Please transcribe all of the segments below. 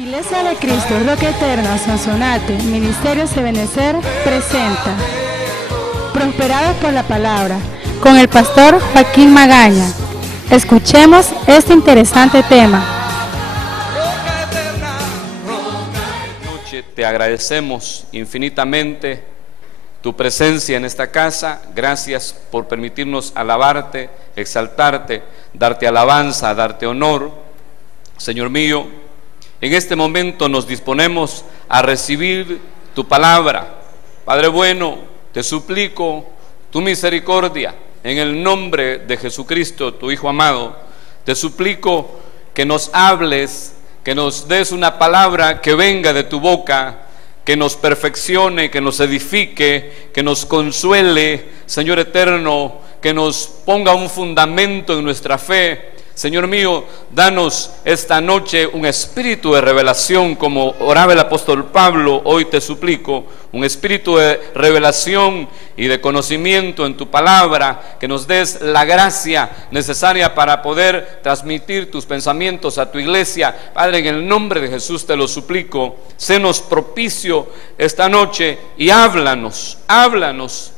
Iglesia de Cristo, Roca Eterna, Sonsonate, Ministerio Ebenecer presenta Prosperados por la Palabra, con el pastor Joaquín Magaña. Escuchemos este interesante tema. Noche te agradecemos infinitamente tu presencia en esta casa. Gracias por permitirnos alabarte, exaltarte, darte alabanza, darte honor. Señor mío, en este momento nos disponemos a recibir tu palabra. Padre bueno, te suplico tu misericordia en el nombre de Jesucristo, tu Hijo amado. Te suplico que nos hables, que nos des una palabra que venga de tu boca, que nos perfeccione, que nos edifique, que nos consuele, Señor eterno, que nos ponga un fundamento en nuestra fe. Señor mío, danos esta noche un espíritu de revelación, como oraba el apóstol Pablo. Hoy te suplico un espíritu de revelación y de conocimiento en tu palabra, que nos des la gracia necesaria para poder transmitir tus pensamientos a tu iglesia. Padre, en el nombre de Jesús te lo suplico, sénos propicio esta noche y háblanos,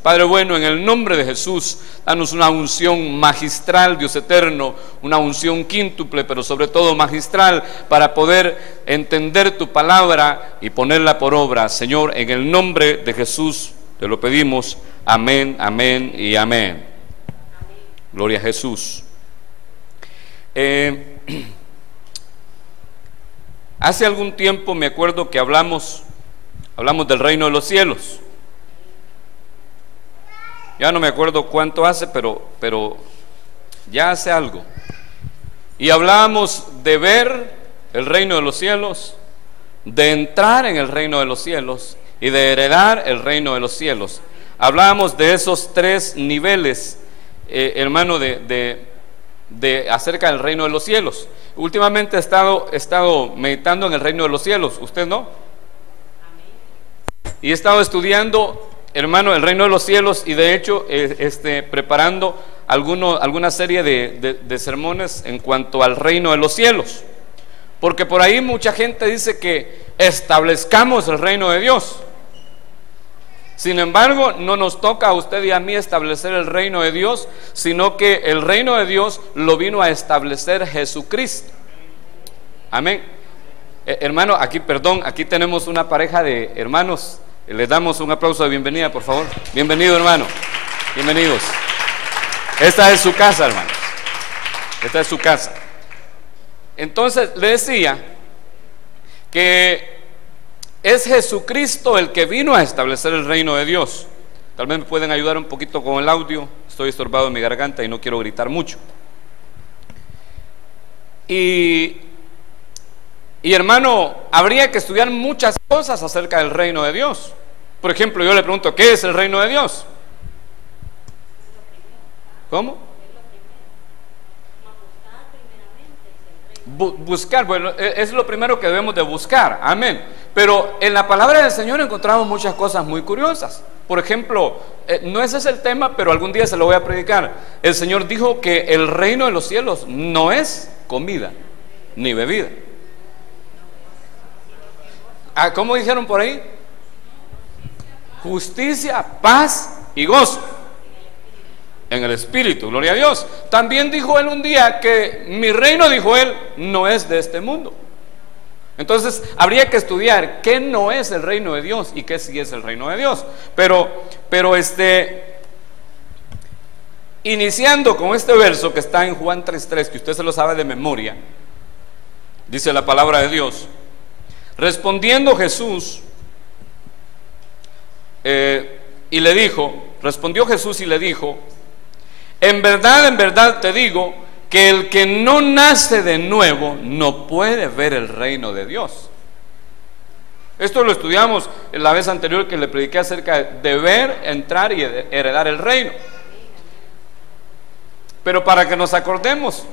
Padre bueno, en el nombre de Jesús. Danos una unción magistral, Dios eterno, una unción quíntuple, pero sobre todo magistral, para poder entender tu palabra y ponerla por obra. Señor, en el nombre de Jesús te lo pedimos. Amén, amén y amén. Gloria a Jesús. Hace algún tiempo me acuerdo que hablamos del reino de los cielos. Ya no me acuerdo cuánto hace, pero ya hace algo. Y hablábamos de ver el reino de los cielos, de entrar en el reino de los cielos y de heredar el reino de los cielos. Hablábamos de esos tres niveles, hermano, de acerca del reino de los cielos. Últimamente he estado meditando en el reino de los cielos. ¿Usted no? Y he estado estudiando, hermano, el reino de los cielos, y de hecho preparando alguna serie de sermones en cuanto al reino de los cielos, porque por ahí mucha gente dice que establezcamos el reino de Dios. Sin embargo, no nos toca a usted y a mí establecer el reino de Dios, sino que el reino de Dios lo vino a establecer Jesucristo. Amén. Hermano, aquí tenemos una pareja de hermanos. Les damos un aplauso de bienvenida, por favor. Bienvenido, hermano. Bienvenidos. Esta es su casa, hermanos. Esta es su casa. Entonces, le decía que es Jesucristo el que vino a establecer el reino de Dios. Tal vez me pueden ayudar un poquito con el audio. Estoy estorbado en mi garganta y no quiero gritar mucho. Y hermano, habría que estudiar muchas cosas acerca del reino de Dios. Por ejemplo, yo le pregunto, ¿qué es el reino de Dios? ¿Cómo? Buscar, bueno, es lo primero que debemos de buscar, amén. Pero en la palabra del Señor encontramos muchas cosas muy curiosas. Por ejemplo, no ese es el tema, pero algún día se lo voy a predicar. El Señor dijo que el reino de los cielos no es comida ni bebida. ¿Cómo dijeron por ahí? Justicia, paz y gozo en el Espíritu, gloria a Dios. También dijo él un día que mi reino, dijo él, no es de este mundo. Entonces habría que estudiar qué no es el reino de Dios y qué sí es el reino de Dios. Pero iniciando con este verso que está en Juan 3:3, que usted se lo sabe de memoria, dice la palabra de Dios: respondiendo Jesús, respondió Jesús y le dijo: en verdad te digo que el que no nace de nuevo no puede ver el reino de Dios. Esto lo estudiamos en la vez anterior que le prediqué acerca de ver, entrar y heredar el reino. Pero para que nos acordemos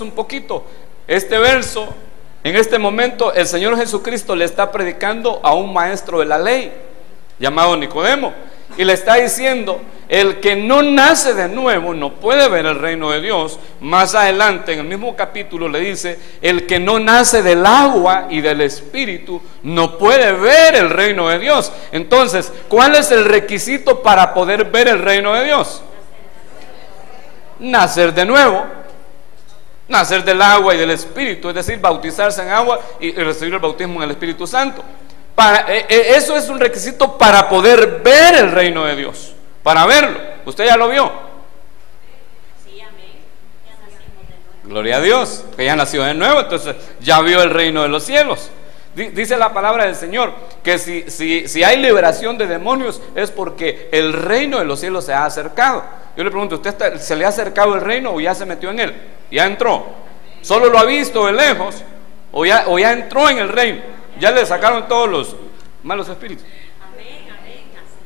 un poquito, este verso, en este momento el Señor Jesucristo le está predicando a un maestro de la ley llamado Nicodemo, Y le está diciendo, el que no nace de nuevo no puede ver el reino de Dios. Más adelante en el mismo capítulo le dice, el que no nace del agua y del espíritu no puede ver el reino de Dios. Entonces, ¿cuál es el requisito para poder ver el reino de Dios? Nacer de nuevo. Nacer del agua y del espíritu, es decir, bautizarse en agua y recibir el bautismo en el Espíritu Santo. Eso es un requisito para poder ver el reino de Dios, para verlo. ¿Usted ya lo vio? Sí, amén. Ya nacimos de nuevo. Gloria a Dios, que ya nació de nuevo, entonces ya vio el reino de los cielos. Dice la palabra del Señor que si hay liberación de demonios es porque el reino de los cielos se ha acercado. Yo le pregunto, ¿usted se le ha acercado el reino o ya se metió en él? ¿Ya entró? ¿Solo lo ha visto de lejos o ya entró en el reino? Ya le sacaron todos los malos espíritus. Amén, amén, así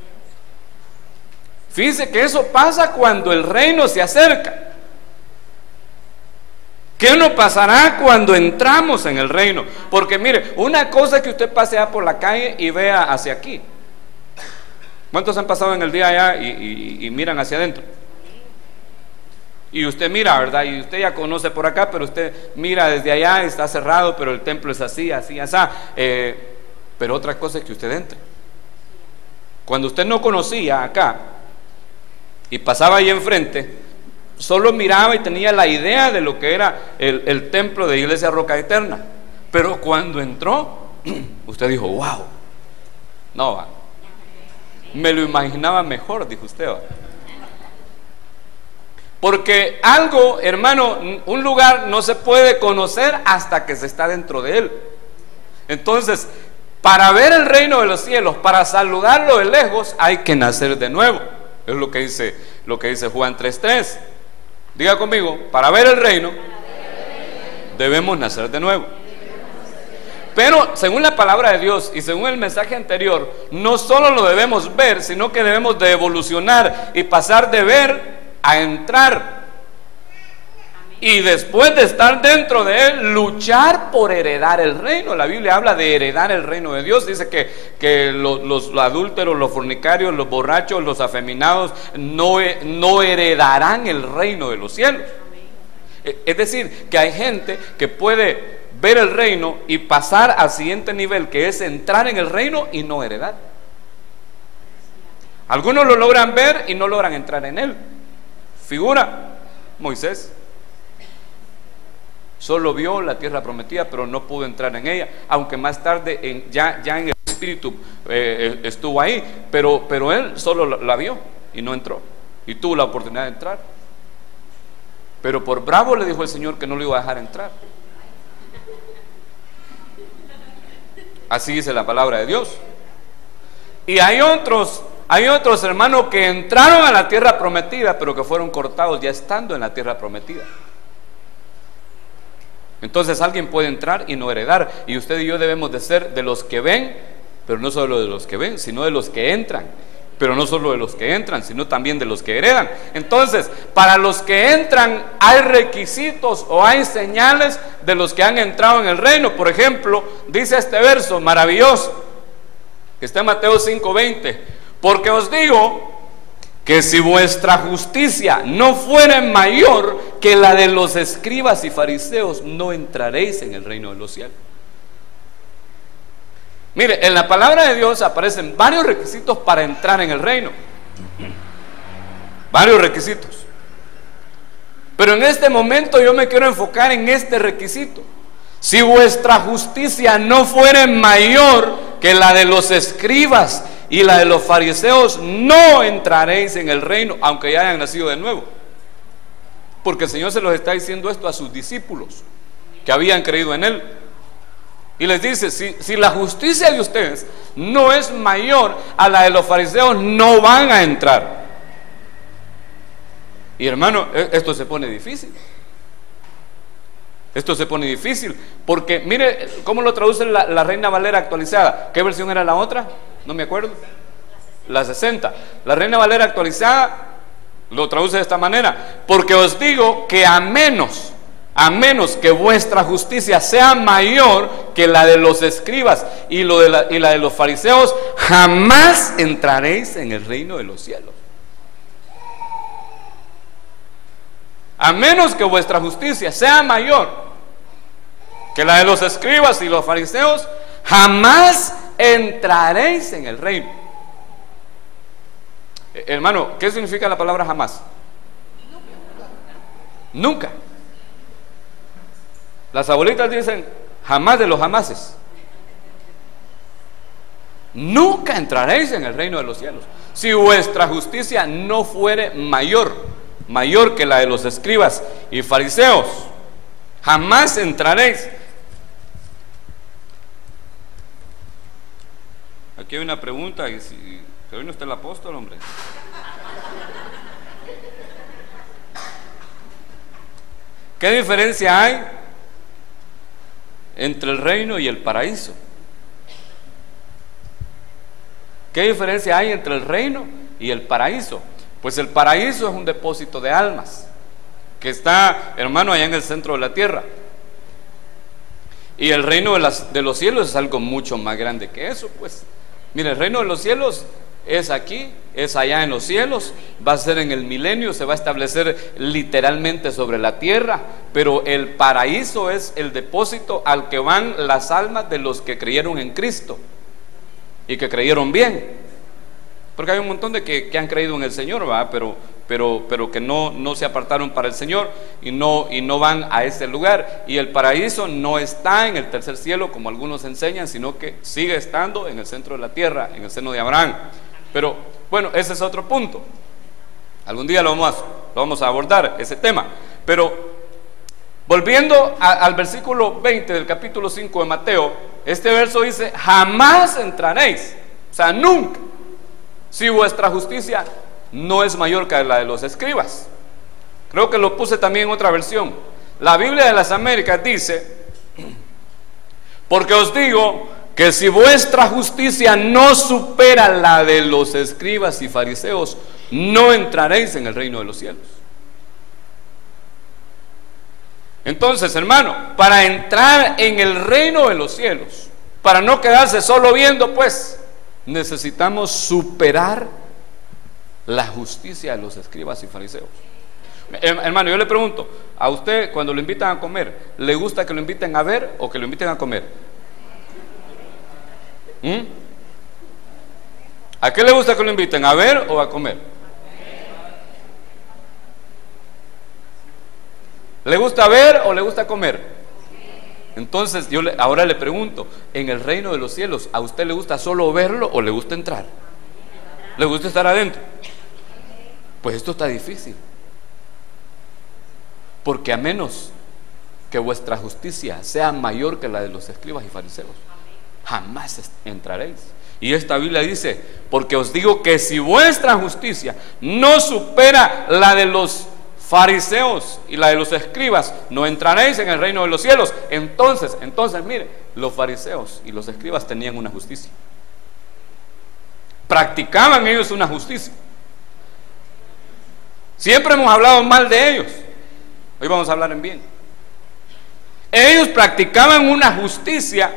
es. Fíjese que eso pasa cuando el reino se acerca. ¿Qué nos pasará cuando entramos en el reino? Porque mire, una cosa es que usted pasea por la calle y vea hacia aquí. ¿Cuántos han pasado en el día allá y miran hacia adentro? Y usted mira, ¿verdad? Y usted ya conoce por acá, pero usted mira desde allá, está cerrado, pero el templo es así, así, así. Pero otra cosa es que usted entre. Cuando usted no conocía acá y pasaba ahí enfrente, solo miraba y tenía la idea de lo que era el templo de Iglesia Roca Eterna. Pero cuando entró, usted dijo, wow, no va. Me lo imaginaba mejor, dijo usted, va. Porque algo, hermano, un lugar no se puede conocer hasta que se está dentro de él. Entonces, para ver el reino de los cielos, para saludarlo de lejos, hay que nacer de nuevo. Es lo que dice Juan 3:3. Diga conmigo, para ver el reino, debemos nacer de nuevo. Pero según la palabra de Dios y según el mensaje anterior, no solo lo debemos ver, sino que debemos de evolucionar y pasar de ver a entrar. Y después de estar dentro de él, luchar por heredar el reino. La Biblia habla de heredar el reino de Dios. Dice que los adúlteros, los fornicarios, los borrachos, los afeminados no heredarán el reino de los cielos. Es decir, que hay gente que puede ver el reino y pasar al siguiente nivel, que es entrar en el reino y no heredar. Algunos lo logran ver y no logran entrar en él. Figura Moisés. Solo vio la tierra prometida, pero no pudo entrar en ella, aunque más tarde ya en el espíritu estuvo ahí, pero él solo la vio y no entró, y tuvo la oportunidad de entrar. Pero por bravo le dijo el Señor que no lo iba a dejar entrar. Así dice la palabra de Dios. Y hay otros hermanos que entraron a la tierra prometida, pero que fueron cortados ya estando en la tierra prometida. Entonces alguien puede entrar y no heredar. Y usted y yo debemos de ser de los que ven, pero no solo de los que ven, sino de los que entran. Pero no solo de los que entran, sino también de los que heredan. Entonces, para los que entran hay requisitos o hay señales de los que han entrado en el reino. Por ejemplo, dice este verso maravilloso que está en Mateo 5:20: porque os digo que si vuestra justicia no fuera mayor que la de los escribas y fariseos, no entraréis en el reino de los cielos. Mire, en la palabra de Dios aparecen varios requisitos para entrar en el reino. Varios requisitos. Pero en este momento yo me quiero enfocar en este requisito: si vuestra justicia no fuera mayor que la de los escribas y la de los fariseos, no entraréis en el reino, aunque ya hayan nacido de nuevo. Porque el Señor se los está diciendo esto a sus discípulos que habían creído en Él. Y les dice, si la justicia de ustedes no es mayor a la de los fariseos, no van a entrar. Y hermano, esto se pone difícil. Esto se pone difícil porque mire cómo lo traduce la Reina Valera actualizada. ¿Qué versión era la otra? No me acuerdo. La 60. La Reina Valera actualizada lo traduce de esta manera: porque os digo que a menos a menos que vuestra justicia sea mayor que la de los escribas y la de los fariseos, jamás entraréis en el reino de los cielos. A menos que vuestra justicia sea mayor que la de los escribas y los fariseos, jamás entraréis en el reino. Hermano, ¿qué significa la palabra jamás? Nunca. Las abuelitas dicen jamás de los jamases. Nunca entraréis en el reino de los cielos si vuestra justicia no fuere mayor que la de los escribas y fariseos. Jamás entraréis. Aquí hay una pregunta, que hoy no está el apóstol, hombre. ¿Qué diferencia hay entre el reino y el paraíso? ¿Qué diferencia hay entre el reino y el paraíso? Pues el paraíso es un depósito de almas que está, hermano, allá en el centro de la tierra. Y el reino de los cielos es algo mucho más grande que eso, pues. Mire, el reino de los cielos es aquí, es allá en los cielos, va a ser en el milenio, se va a establecer literalmente sobre la tierra, pero el paraíso es el depósito al que van las almas de los que creyeron en Cristo y que creyeron bien, porque hay un montón de que han creído en el Señor, ¿verdad? Pero que no se apartaron para el Señor y no van a ese lugar. Y el paraíso no está en el tercer cielo como algunos enseñan, sino que sigue estando en el centro de la tierra, en el seno de Abraham. Pero bueno, ese es otro punto. Algún día lo vamos a abordar, ese tema. Pero volviendo al versículo 20 del capítulo 5 de Mateo, este verso dice: jamás entraréis, o sea, nunca, si vuestra justicia no es mayor que la de los escribas. Creo que lo puse también en otra versión. La Biblia de las Américas dice: porque os digo que si vuestra justicia no supera la de los escribas y fariseos, no entraréis en el reino de los cielos. Entonces, hermano, para entrar en el reino de los cielos, para no quedarse solo viendo, pues necesitamos superar la justicia de los escribas y fariseos. Hermano, yo le pregunto, a usted cuando lo invitan a comer, ¿le gusta que lo inviten a ver o que lo inviten a comer? ¿A qué le gusta que lo inviten? ¿A ver o a comer? ¿Le gusta ver o le gusta comer? Entonces ahora le pregunto, en el reino de los cielos, ¿a usted le gusta solo verlo o le gusta entrar? ¿Le gusta estar adentro? Pues esto está difícil, porque a menos que vuestra justicia sea mayor que la de los escribas y fariseos, jamás entraréis. Y esta Biblia dice: porque os digo que si vuestra justicia no supera la de los fariseos y la de los escribas, no entraréis en el reino de los cielos. Entonces mire, los fariseos y los escribas tenían una justicia, practicaban ellos una justicia. Siempre hemos hablado mal de ellos, hoy vamos a hablar en bien. Ellos practicaban una justicia,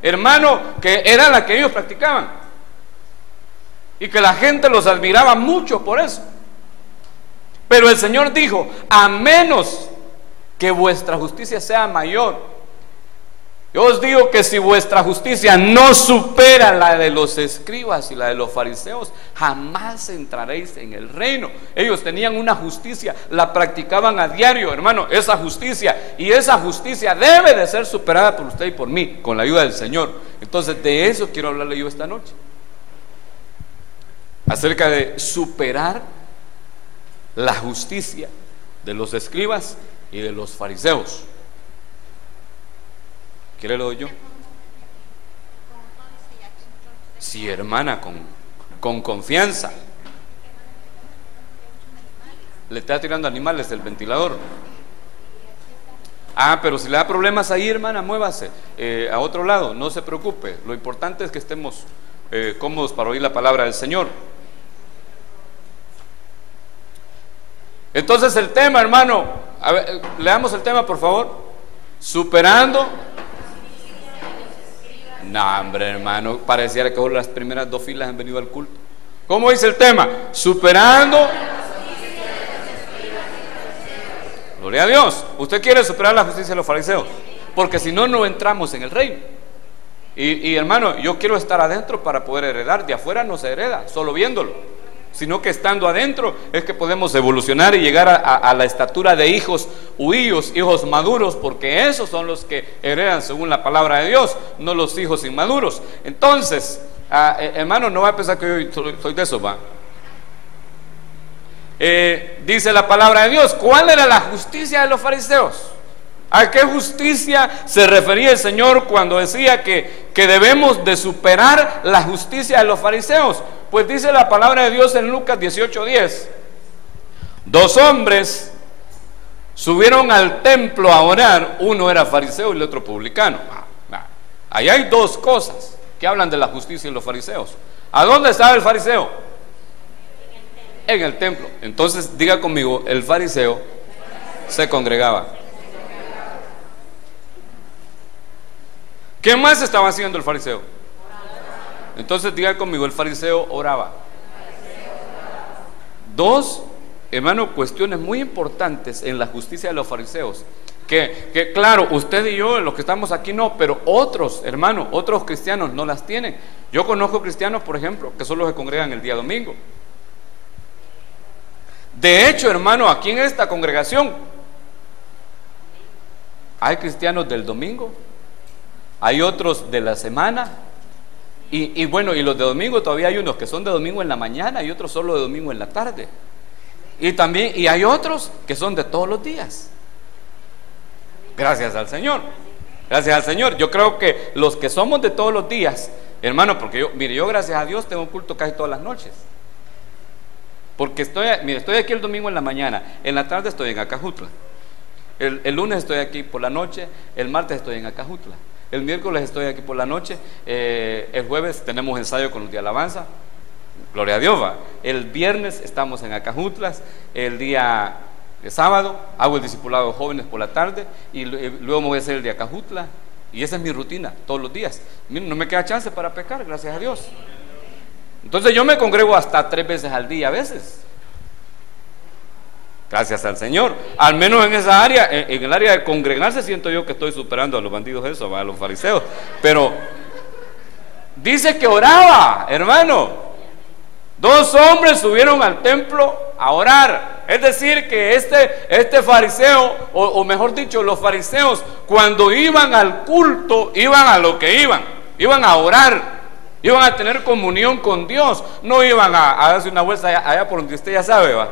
hermano, que era la que ellos practicaban, y que la gente los admiraba mucho por eso. Pero el Señor dijo: a menos que vuestra justicia sea mayor. Yo os digo que si vuestra justicia no supera la de los escribas y la de los fariseos, jamás entraréis en el reino. Ellos tenían una justicia, la practicaban a diario, hermano, esa justicia. Y esa justicia debe de ser superada por usted y por mí, con la ayuda del Señor. Entonces de eso quiero hablarle yo esta noche, acerca de superar la justicia de los escribas y de los fariseos. ¿Qué le doy yo? Sí, hermana, con confianza. Le está tirando animales del ventilador. Pero si le da problemas ahí, hermana, muévase a otro lado, no se preocupe. Lo importante es que estemos cómodos para oír la palabra del Señor. Entonces el tema, hermano, A ver, leamos el tema, por favor. Superando. No, hombre, hermano, pareciera que las primeras 2 filas han venido al culto. ¿Cómo dice el tema? Superando. Gloria a Dios. ¿Usted quiere superar la justicia de los fariseos? Porque si no, no entramos en el reino. Y hermano, yo quiero estar adentro para poder heredar. De afuera no se hereda, solo viéndolo. Sino que estando adentro es que podemos evolucionar y llegar a la estatura de hijos huíos, hijos maduros, porque esos son los que heredan según la palabra de Dios, no los hijos inmaduros. Entonces, hermano, no va a pensar que yo soy de eso, va. Dice la palabra de Dios. ¿Cuál era la justicia de los fariseos? ¿A qué justicia se refería el Señor cuando decía que debemos de superar la justicia de los fariseos? Pues dice la palabra de Dios en Lucas 18:10. 2 hombres subieron al templo a orar, uno era fariseo y el otro publicano. Ahí hay 2 cosas que hablan de la justicia de los fariseos. ¿A dónde estaba el fariseo? En el templo. Entonces diga conmigo, el fariseo se congregaba. ¿Qué más estaba haciendo el fariseo? Entonces diga conmigo, el fariseo oraba. 2, hermano, cuestiones muy importantes en la justicia de los fariseos. Que claro, usted y yo, los que estamos aquí no, pero otros, hermano, otros cristianos no las tienen. Yo conozco cristianos, por ejemplo, que solo se congregan el día domingo. De hecho, hermano, aquí en esta congregación hay cristianos del domingo, hay otros de la semana, y bueno, y los de domingo todavía hay unos que son de domingo en la mañana y otros solo de domingo en la tarde. Y hay otros que son de todos los días. Gracias al Señor. Gracias al Señor. Yo creo que los que somos de todos los días, hermano, porque yo gracias a Dios tengo culto casi todas las noches. Porque estoy aquí el domingo en la mañana, en la tarde estoy en Acajutla, el lunes estoy aquí por la noche, el martes estoy en Acajutla, el miércoles estoy aquí por la noche, el jueves tenemos ensayo con los de alabanza, gloria a Dios, va. El viernes estamos en Acajutlas, el día sábado hago el discipulado de jóvenes por la tarde y luego me voy a hacer el de Acajutla, y esa es mi rutina todos los días. Miren, no me queda chance para pecar, gracias a Dios. Entonces yo me congrego hasta 3 veces al día a veces. Gracias al Señor. Al menos en esa área, en el área de congregarse, siento yo que estoy superando a los bandidos eso, a los fariseos. Pero dice que oraba, hermano. 2 hombres subieron al templo a orar. Es decir, que este fariseo, o mejor dicho, los fariseos, cuando iban al culto, iban a lo que iban a orar. Iban a tener comunión con Dios. No iban a darse una vuelta allá por donde usted ya sabe, va.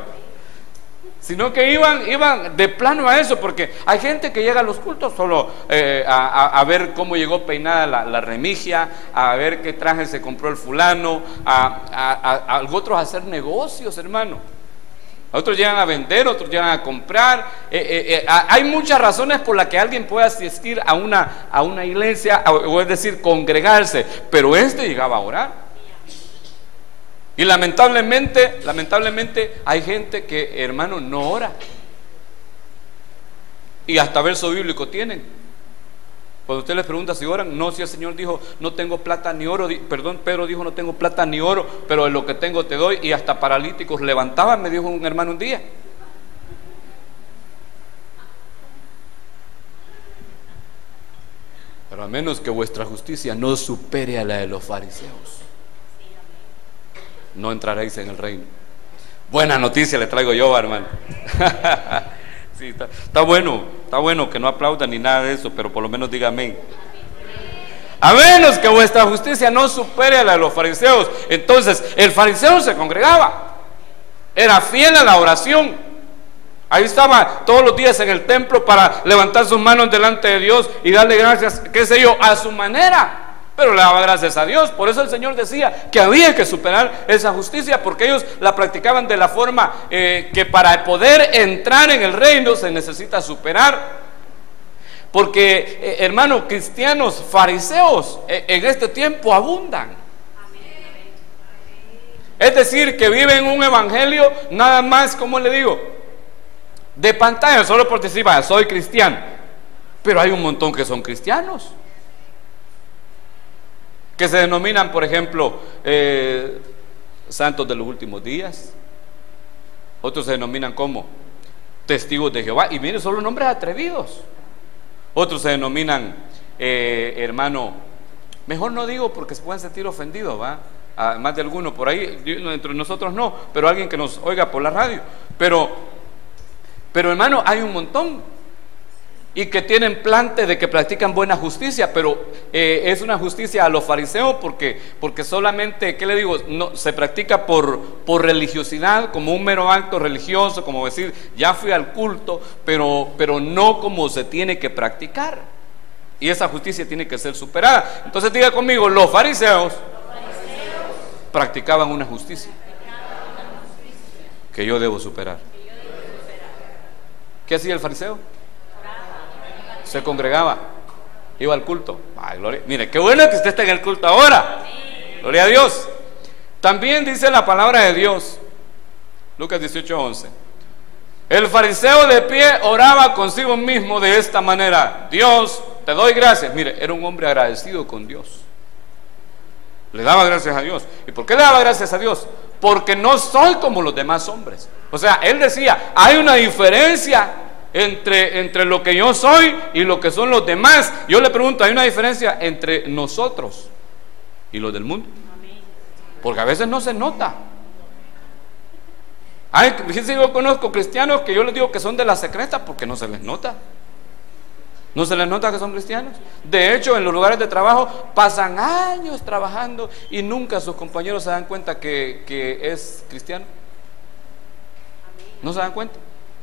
Sino que iban de plano a eso. Porque hay gente que llega a los cultos solo a ver cómo llegó peinada la remigia, a ver qué traje se compró el fulano, a otros a hacer negocios, hermano. Otros llegan a vender, otros llegan a comprar. Hay muchas razones por las que alguien puede asistir a una iglesia, o es decir, congregarse. Pero llegaba a orar. Y lamentablemente hay gente que, hermano, no ora. Y hasta verso bíblico tienen. Cuando usted les pregunta si oran, no, si el Señor dijo, no tengo plata ni oro, Pedro dijo, no tengo plata ni oro, pero de lo que tengo te doy, y hasta paralíticos levantaban, me dijo un hermano un día. Pero a menos que vuestra justicia no supere a la de los fariseos, no entraréis en el reino. Buena noticia le traigo yo, hermano. Sí, está bueno que no aplaudan ni nada de eso, pero por lo menos diga amén. A menos que vuestra justicia no supere a la de los fariseos. Entonces el fariseo se congregaba, era fiel a la oración. Ahí estaba todos los días en el templo para levantar sus manos delante de Dios y darle gracias, qué sé yo, a su manera. Pero le daba gracias a Dios. Por eso el Señor decía que había que superar esa justicia, porque ellos la practicaban de la forma que para poder entrar en el reino se necesita superar. Porque hermanos, cristianos fariseos en este tiempo abundan. Es decir, que viven un evangelio nada más, como le digo, de pantalla, solo por decir, vaya, soy cristiano. Pero hay un montón que son cristianos, que se denominan, por ejemplo, santos de los últimos días. Otros se denominan como testigos de Jehová. Y miren, son los nombres atrevidos. Otros se denominan, hermano, mejor no digo porque se pueden sentir ofendidos, ¿va? Más de alguno por ahí, entre nosotros no, pero alguien que nos oiga por la radio. Pero hermano, hay un montón. Y que tienen plante de que practican buena justicia, pero es una justicia a los fariseos porque solamente, ¿qué le digo? No, se practica por religiosidad, como un mero acto religioso, como decir, ya fui al culto, pero no como se tiene que practicar. Y esa justicia tiene que ser superada. Entonces diga conmigo, los fariseos practicaban una justicia que yo debo superar. ¿Qué hacía el fariseo? Se congregaba, iba al culto. Ay, gloria. Mire, qué bueno que usted está en el culto ahora. Gloria a Dios. También dice la palabra de Dios, Lucas 18:11. El fariseo de pie oraba consigo mismo de esta manera: Dios, te doy gracias. Mire, era un hombre agradecido con Dios. Le daba gracias a Dios. ¿Y por qué le daba gracias a Dios? Porque no soy como los demás hombres. O sea, él decía, hay una diferencia entre lo que yo soy y lo que son los demás. Yo le pregunto, ¿hay una diferencia entre nosotros y los del mundo? Porque a veces no se nota. Fíjense, yo conozco cristianos que yo les digo que son de la secreta porque no se les nota. No se les nota que son cristianos. De hecho, en los lugares de trabajo pasan años trabajando y nunca sus compañeros se dan cuenta que es cristiano. No se dan cuenta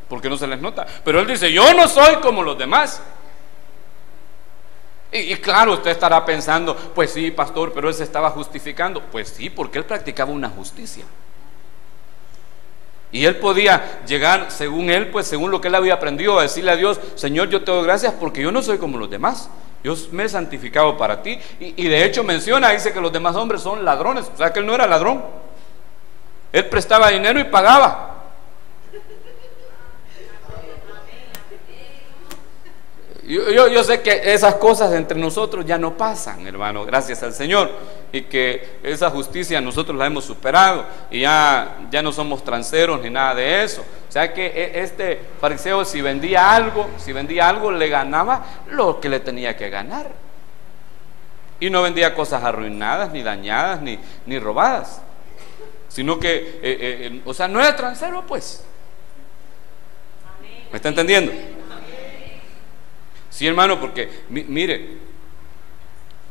porque no se les nota. Pero él dice, yo no soy como los demás. Y claro, usted estará pensando, pues sí, pastor, pero él se estaba justificando. Pues sí, porque él practicaba una justicia. Y él podía llegar, según él, pues según lo que él había aprendido, a decirle a Dios, Señor, yo te doy gracias porque yo no soy como los demás. Yo me he santificado para ti. Y de hecho menciona, dice que los demás hombres son ladrones. O sea que él no era ladrón. Él prestaba dinero y pagaba. Yo sé que esas cosas entre nosotros ya no pasan, hermano, gracias al Señor, y que esa justicia nosotros la hemos superado y ya no somos transeros ni nada de eso. O sea que este fariseo, si vendía algo le ganaba lo que le tenía que ganar, y no vendía cosas arruinadas, ni dañadas, ni robadas, sino que o sea, no era transero, pues. ¿Me está entendiendo? Sí, hermano, porque mire,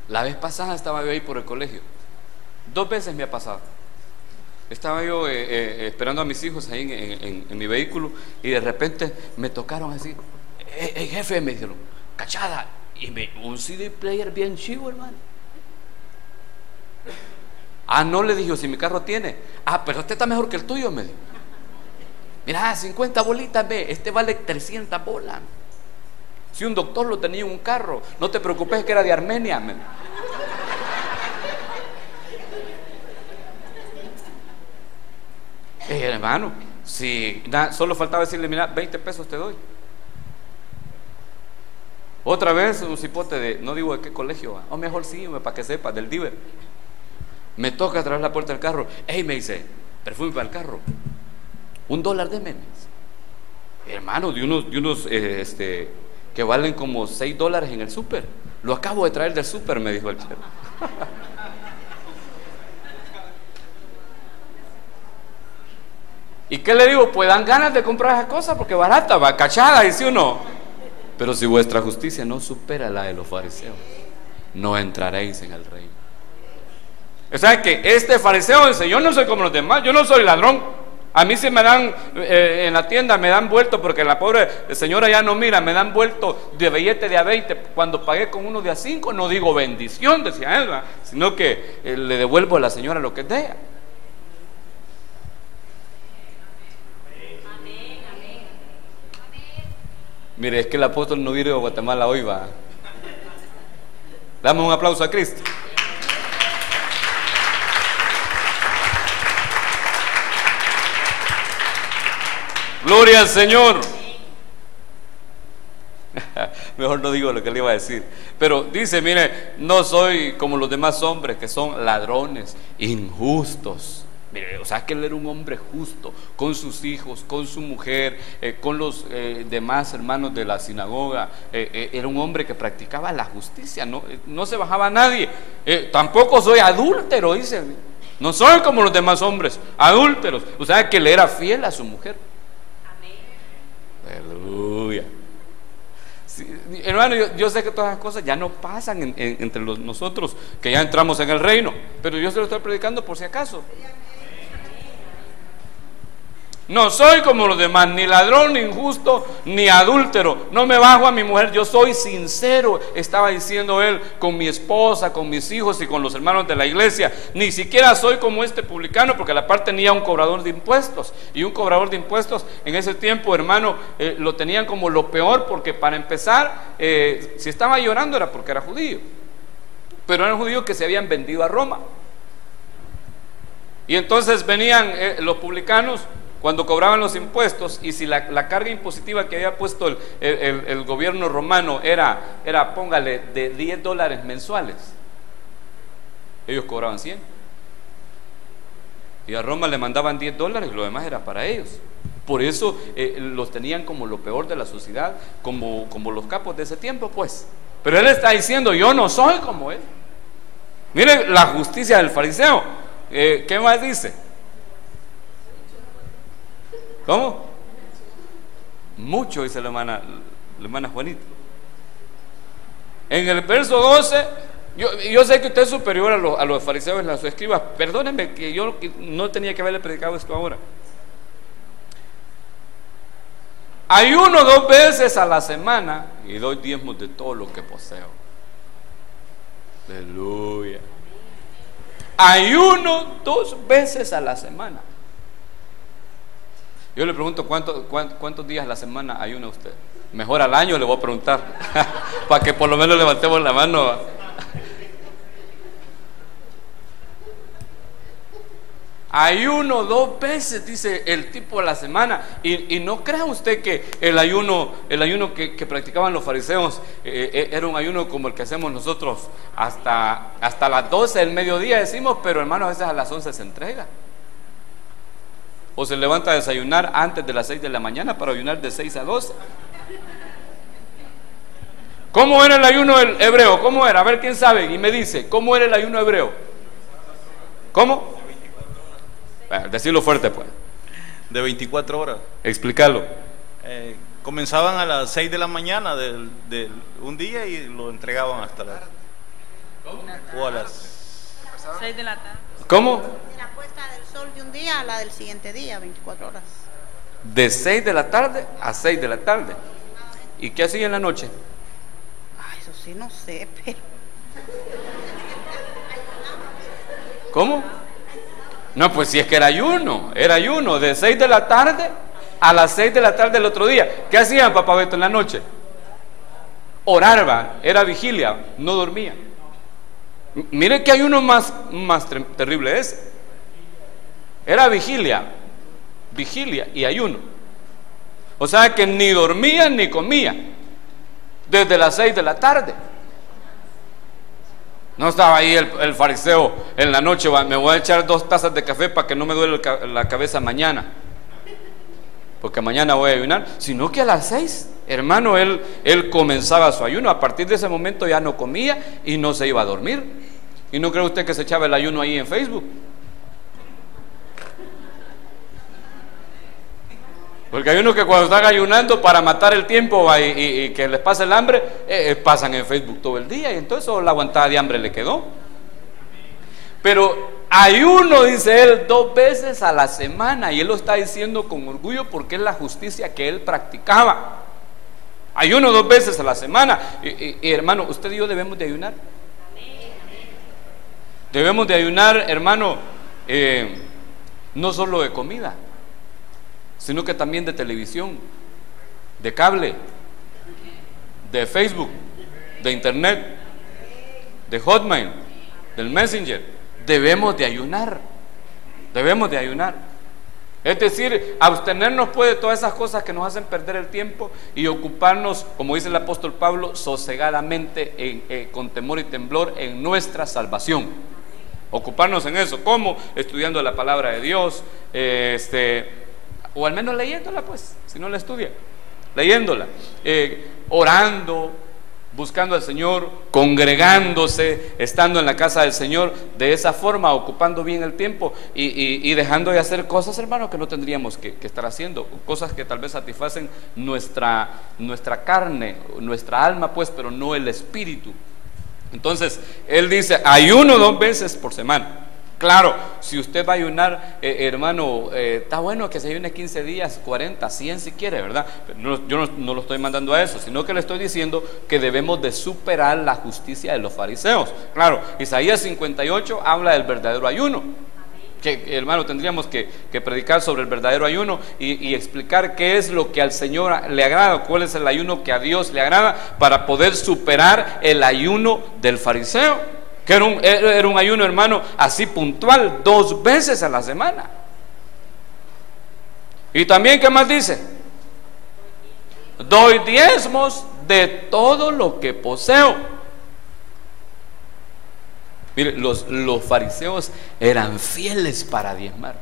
la vez pasada estaba yo ahí por el colegio. 2 veces me ha pasado. Estaba yo esperando a mis hijos ahí en mi vehículo, y de repente me tocaron así. Jefe, me dijeron, cachada. Y un CD player bien chivo, hermano. No, le dije, si mi carro tiene. Pero este está mejor que el tuyo, me dijo. Mira, 50 bolitas, ve, este vale 300 bolas. Si un doctor lo tenía en un carro, no te preocupes que era de Armenia. Hermano, si solo faltaba decirle, mira, 20 pesos te doy. Otra vez un cipote de, no digo de qué colegio, o mejor sí, para que sepas, del Diver. Me toca traer la puerta del carro. Me dice, perfume para el carro, $1 de menos. Hermano, de unos que valen como $6 en el súper. Lo acabo de traer del súper, me dijo el chef. ¿Y qué le digo? Pues dan ganas de comprar esas cosas porque barata, va cachada, dice uno. Pero si vuestra justicia no supera la de los fariseos, no entraréis en el reino. O sea que este fariseo dice, yo no soy como los demás, yo no soy ladrón. A mí si me dan en la tienda, me dan vuelto, porque la pobre señora ya no mira, me dan vuelto de billete de A20. Cuando pagué con uno de A5, no digo bendición, decía él, sino que le devuelvo a la señora lo que es de ella. Mire, es que el apóstol no vino a Guatemala hoy, va. Damos un aplauso a Cristo. Gloria al Señor. Mejor no digo lo que le iba a decir. Pero dice, mire, no soy como los demás hombres que son ladrones, injustos. Mire, o sea que él era un hombre justo con sus hijos, con su mujer, con los demás hermanos de la sinagoga. Era un hombre que practicaba la justicia, no se bajaba a nadie. Tampoco soy adúltero, dice. No soy como los demás hombres adúlteros. O sea que él era fiel a su mujer. Amén. Aleluya. Sí, hermano, yo sé que todas las cosas ya no pasan entre nosotros, que ya entramos en el reino, pero yo se lo estoy predicando por si acaso. No soy como los demás, ni ladrón, ni injusto, ni adúltero. No me bajo a mi mujer, yo soy sincero, estaba diciendo él, con mi esposa, con mis hijos y con los hermanos de la iglesia. Ni siquiera soy como este publicano, porque a la par tenía un cobrador de impuestos. Y un cobrador de impuestos en ese tiempo, hermano, lo tenían como lo peor, porque para empezar, si estaba llorando era porque era judío. Pero eran judíos que se habían vendido a Roma. Y entonces venían los publicanos cuando cobraban los impuestos, y si la carga impositiva que había puesto el gobierno romano era, póngale, de $10 mensuales, ellos cobraban 100. Y a Roma le mandaban $10 y lo demás era para ellos. Por eso los tenían como lo peor de la sociedad, como los capos de ese tiempo, pues. Pero él está diciendo, yo no soy como él. Mire la justicia del fariseo. ¿Qué más dice? ¿Cómo? Mucho, dice la hermana Juanita. En el verso 12, yo sé que usted es superior a los fariseos y a los escribas. Perdónenme que yo no tenía que haberle predicado esto ahora. Ayuno 2 veces a la semana y doy diezmos de todo lo que poseo. Aleluya. Ayuno 2 veces a la semana. Yo le pregunto cuántos días a la semana ayuna usted. Mejor al año le voy a preguntar para que por lo menos levantemos la mano. Ayuno 2 veces, dice el tipo, a la semana. Y no crea usted que el ayuno que practicaban los fariseos era un ayuno como el que hacemos nosotros hasta las 12 del mediodía, decimos, pero hermano, a veces a las 11 se entrega. O se levanta a desayunar antes de las 6 de la mañana para ayunar de 6 a 12. ¿Cómo era el ayuno hebreo? ¿Cómo era? A ver quién sabe y me dice, ¿cómo era el ayuno hebreo? ¿Cómo? Bueno, decirlo fuerte pues. De 24 horas. Explícalo. Comenzaban a las 6 de la mañana de un día y lo entregaban hasta las... O a las 6 de la tarde. ¿Cómo? La puesta del sol de un día a la del siguiente día, 24 horas. De 6 de la tarde a 6 de la tarde. ¿Y qué hacía en la noche? Ay, eso sí, no sé, pero... ¿Cómo? No, pues si es que era ayuno de 6 de la tarde a las 6 de la tarde del otro día. ¿Qué hacían, papá Beto, en la noche? Orar, era vigilia, no dormía. Mire que ayuno más terrible ese. Era vigilia y ayuno. O sea que ni dormía ni comía desde las 6 de la tarde. No estaba ahí el fariseo en la noche, me voy a echar 2 tazas de café para que no me duele la cabeza mañana, porque mañana voy a ayunar. Sino que a las 6, hermano, él comenzaba su ayuno. A partir de ese momento ya no comía y no se iba a dormir. ¿Y no cree usted que se echaba el ayuno ahí en Facebook? Porque hay unos que cuando están ayunando para matar el tiempo y que les pase el hambre, pasan en Facebook todo el día, y entonces solo la aguantada de hambre le quedó. Pero ayuno, dice él, 2 veces a la semana, y él lo está diciendo con orgullo porque es la justicia que él practicaba. Ayuno 2 veces a la semana. Y hermano, usted y yo debemos de ayunar. Debemos de ayunar, hermano, no solo de comida, sino que también de televisión, de cable, de Facebook, de internet, de Hotmail, del Messenger. Debemos de ayunar. Es decir, abstenernos pues de todas esas cosas que nos hacen perder el tiempo y ocuparnos, como dice el apóstol Pablo, sosegadamente, con temor y temblor en nuestra salvación. Ocuparnos en eso. ¿Cómo? Estudiando la palabra de Dios, o al menos leyéndola, pues, si no la estudia, leyéndola, orando, buscando al Señor, congregándose, estando en la casa del Señor, de esa forma, ocupando bien el tiempo y dejando de hacer cosas, hermano, que no tendríamos que estar haciendo, cosas que tal vez satisfacen nuestra carne, nuestra alma, pues, pero no el espíritu. Entonces, él dice, ayuno 2 veces por semana. Claro, si usted va a ayunar, hermano, está bueno que se ayune 15 días, 40, 100 si quiere, ¿verdad? Pero yo no lo estoy mandando a eso, sino que le estoy diciendo que debemos de superar la justicia de los fariseos. Claro, Isaías 58 habla del verdadero ayuno. Que, hermano, tendríamos que predicar sobre el verdadero ayuno y explicar qué es lo que al Señor le agrada, cuál es el ayuno que a Dios le agrada, para poder superar el ayuno del fariseo, que era un ayuno, hermano, así puntual, 2 veces a la semana. Y también, ¿qué más dice? Doy diezmos de todo lo que poseo. Mire, los fariseos eran fieles para diezmar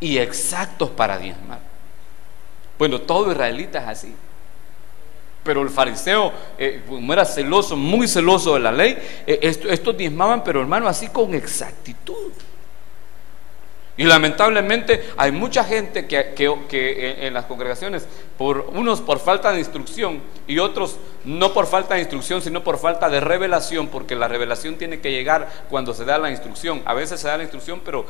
y exactos para diezmar. Bueno, todo israelita es así. Pero el fariseo, como era celoso, muy celoso de la ley, estos diezmaban, pero hermano, así con exactitud. Y lamentablemente hay mucha gente que en las congregaciones, unos por falta de instrucción y otros no por falta de instrucción, sino por falta de revelación, porque la revelación tiene que llegar cuando se da la instrucción. A veces se da la instrucción, pero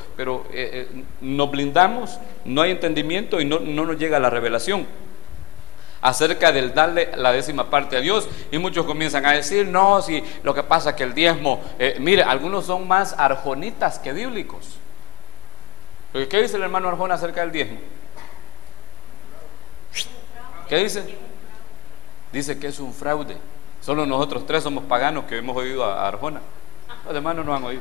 nos blindamos, no hay entendimiento y no nos llega la revelación acerca del darle la 10ª parte a Dios. Y muchos comienzan a decir, no, si lo que pasa es que el diezmo, mire, algunos son más arjonitas que bíblicos. ¿Qué dice el hermano Arjona acerca del diezmo? ¿Qué dice? Dice que es un fraude. Solo nosotros 3 somos paganos que hemos oído a Arjona. Los hermanos no han oído.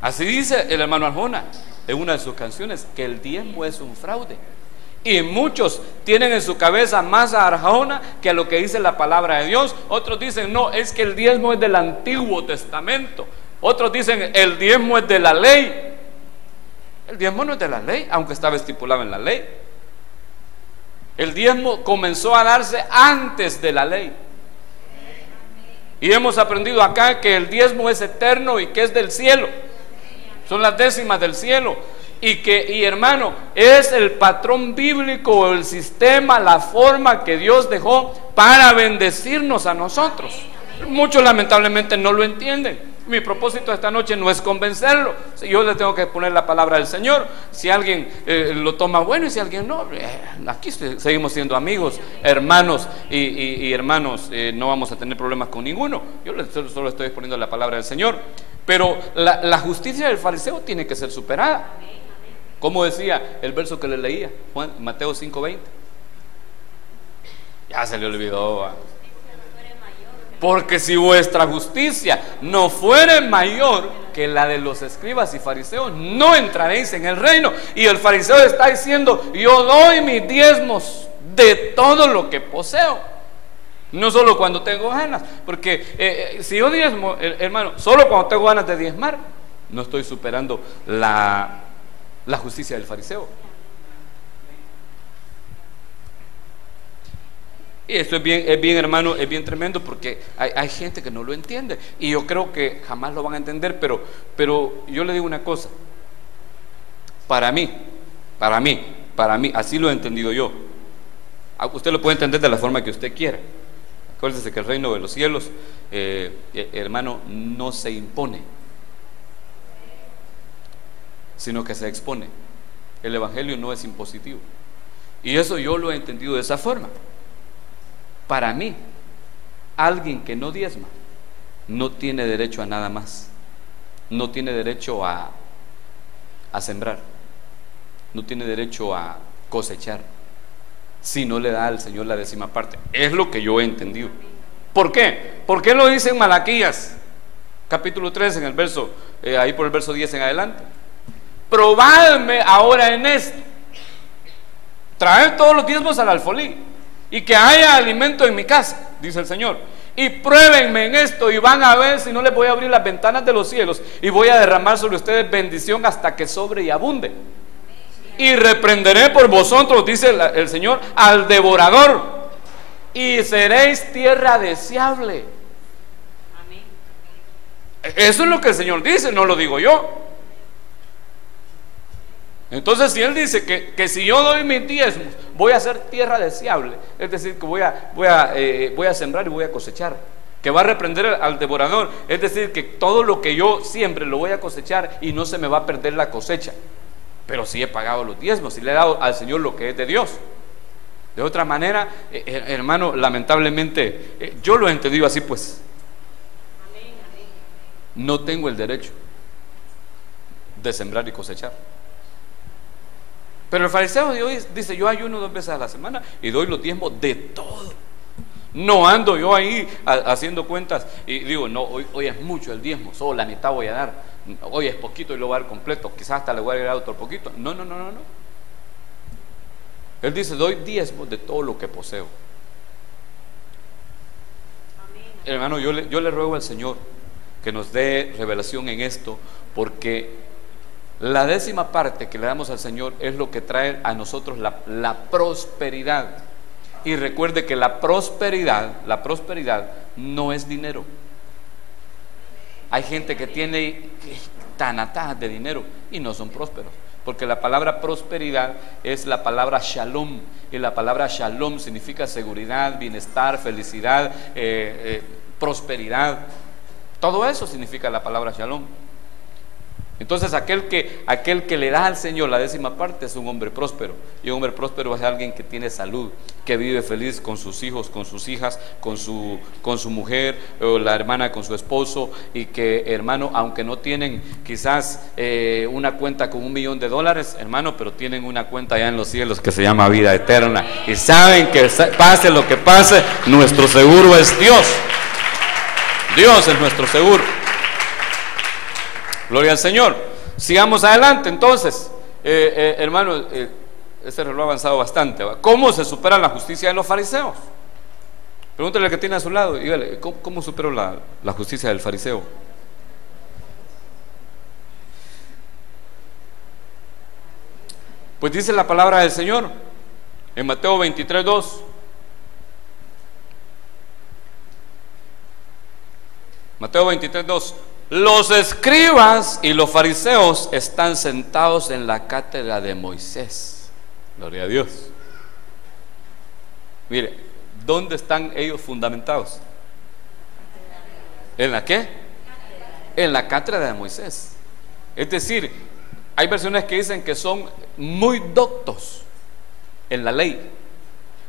Así dice el hermano Arjona en una de sus canciones, que el diezmo es un fraude. Y muchos tienen en su cabeza más a Arjona que a lo que dice la palabra de Dios. Otros dicen, no, es que el diezmo es del Antiguo Testamento. Otros dicen, el diezmo es de la ley. El diezmo no es de la ley, aunque estaba estipulado en la ley. El diezmo comenzó a darse antes de la ley. Y hemos aprendido acá que el diezmo es eterno y que es del cielo. Son las décimas del cielo. Y hermano, es el patrón bíblico, el sistema, la forma que Dios dejó para bendecirnos a nosotros. Muchos lamentablemente no lo entienden. Mi propósito esta noche no es convencerlo. Yo le tengo que poner la palabra del Señor. Si alguien lo toma bueno y si alguien no, aquí seguimos siendo amigos, hermanos y hermanos, no vamos a tener problemas con ninguno. Yo solo estoy exponiendo la palabra del Señor. Pero la justicia del fariseo tiene que ser superada. Como decía el verso que le leía, Mateo 5:20. Ya se le olvidó. Porque si vuestra justicia no fuere mayor que la de los escribas y fariseos, no entraréis en el reino. Y el fariseo está diciendo, yo doy mis diezmos de todo lo que poseo, no solo cuando tengo ganas. Porque si yo diezmo, hermano, solo cuando tengo ganas de diezmar, no estoy superando la justicia del fariseo. Y esto es bien hermano, es bien tremendo, porque hay gente que no lo entiende, y yo creo que jamás lo van a entender, pero yo le digo una cosa, para mí, así lo he entendido yo. Usted lo puede entender de la forma que usted quiera. Acuérdese que el reino de los cielos, hermano, no se impone, sino que se expone. El evangelio no es impositivo, y eso yo lo he entendido de esa forma. Para mí, alguien que no diezma no tiene derecho a nada más. No tiene derecho a sembrar, no tiene derecho a cosechar, si no le da al Señor la 10ª parte. Es lo que yo he entendido. ¿Por qué? ¿Por qué lo dice en Malaquías capítulo 3, en el verso, ahí por el verso 10 en adelante? probadme ahora en esto. Traed todos los diezmos al alfolí y que haya alimento en mi casa, dice el Señor. Y pruébenme en esto y van a ver si no les voy a abrir las ventanas de los cielos y voy a derramar sobre ustedes bendición hasta que sobre y abunde. Y reprenderé por vosotros, dice el Señor, al devorador, y seréis tierra deseable. Amén. Eso es lo que el Señor dice, no lo digo yo. Entonces, si Él dice que si yo doy mis diezmos, voy a hacer tierra deseable, es decir, que voy a sembrar y voy a cosechar, que va a reprender al devorador, es decir, que todo lo que yo siembre lo voy a cosechar y no se me va a perder la cosecha. Pero sí he pagado los diezmos y le he dado al Señor lo que es de Dios. De otra manera, hermano, lamentablemente, yo lo he entendido así, pues. No tengo el derecho de sembrar y cosechar. Pero el fariseo de hoy dice: yo ayuno 2 veces a la semana y doy los diezmos de todo. No ando yo ahí haciendo cuentas y digo: no, hoy es mucho el diezmo, solo la mitad voy a dar. Hoy es poquito y lo voy a dar completo, quizás hasta le voy a agregar otro poquito. No. Él dice: doy diezmos de todo lo que poseo. Amén. Hermano, yo le ruego al Señor que nos dé revelación en esto, porque la 10ª parte que le damos al Señor es lo que trae a nosotros la prosperidad. Y recuerde que la prosperidad no es dinero. Hay gente que tiene tanatas de dinero y no son prósperos, porque la palabra prosperidad es la palabra shalom, y la palabra shalom significa seguridad, bienestar, felicidad, prosperidad. Todo eso significa la palabra shalom. Entonces aquel que le da al Señor la 10ª parte es un hombre próspero. Y un hombre próspero es alguien que tiene salud, que vive feliz con sus hijos, con sus hijas, con su mujer, o la hermana con su esposo. Y que, hermano, aunque no tienen quizás una cuenta con $1 millón, hermano, pero tienen una cuenta allá en los cielos que se llama vida eterna. Y saben que pase lo que pase, nuestro seguro es Dios. Dios es nuestro seguro. Gloria al Señor. Sigamos adelante entonces, hermano. Este reloj ha avanzado bastante. ¿Cómo se supera la justicia de los fariseos? Pregúntale al que tiene a su lado y dígale: ¿cómo superó la justicia del fariseo? Pues dice la palabra del Señor en Mateo 23:2. Mateo 23:2. Los escribas y los fariseos están sentados en la cátedra de Moisés. Gloria a Dios. Mire, ¿dónde están ellos fundamentados? ¿En la qué? En la cátedra de Moisés. Es decir, hay versiones que dicen que son muy doctos en la ley,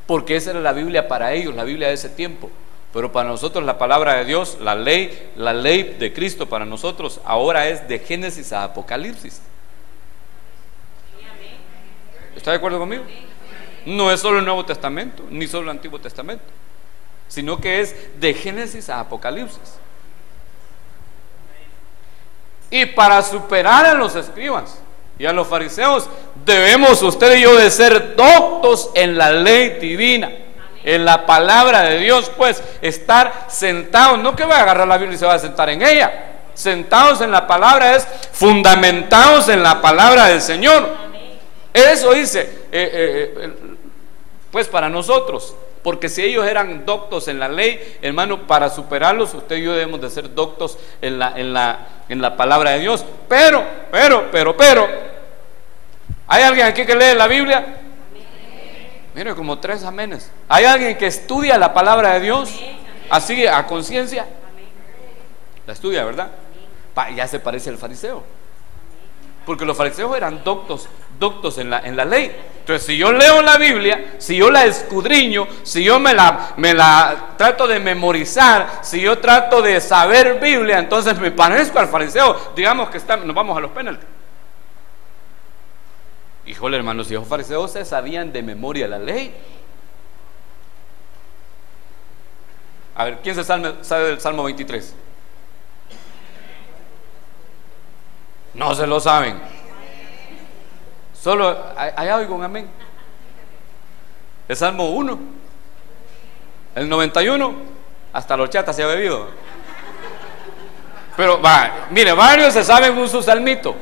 porque esa era la Biblia para ellos, la Biblia de ese tiempo. Pero para nosotros la palabra de Dios, la ley de Cristo para nosotros ahora es de Génesis a Apocalipsis. ¿Está de acuerdo conmigo? No es solo el Nuevo Testamento, ni solo el Antiguo Testamento, sino que es de Génesis a Apocalipsis. Y para superar a los escribas y a los fariseos, debemos usted y yo de ser doctos en la ley divina, en la palabra de Dios. Pues estar sentados, no que va a agarrar la Biblia y se va a sentar en ella. Sentados en la palabra es fundamentados en la palabra del Señor. Eso dice, pues para nosotros, porque si ellos eran doctos en la ley, hermano, para superarlos usted y yo debemos de ser doctos en la palabra de Dios. Pero ¿hay alguien aquí que lee la Biblia? Mire, como 3 amenes. ¿Hay alguien que estudia la palabra de Dios así a conciencia? La estudia, ¿verdad? Ya se parece al fariseo, porque los fariseos eran doctos en la ley. Entonces, si yo leo la Biblia, si yo la escudriño, si yo me la trato de memorizar, si yo trato de saber Biblia, entonces me parezco al fariseo. Digamos que nos vamos a los penaltis. Híjole, hermanos, si los fariseos se sabían de memoria la ley. A ver, ¿quién sabe del Salmo 23? No se lo saben. Solo, allá oigo un amén. El Salmo 1, el 91, hasta los chatas se ha bebido. Pero mire, varios se saben un su salmito.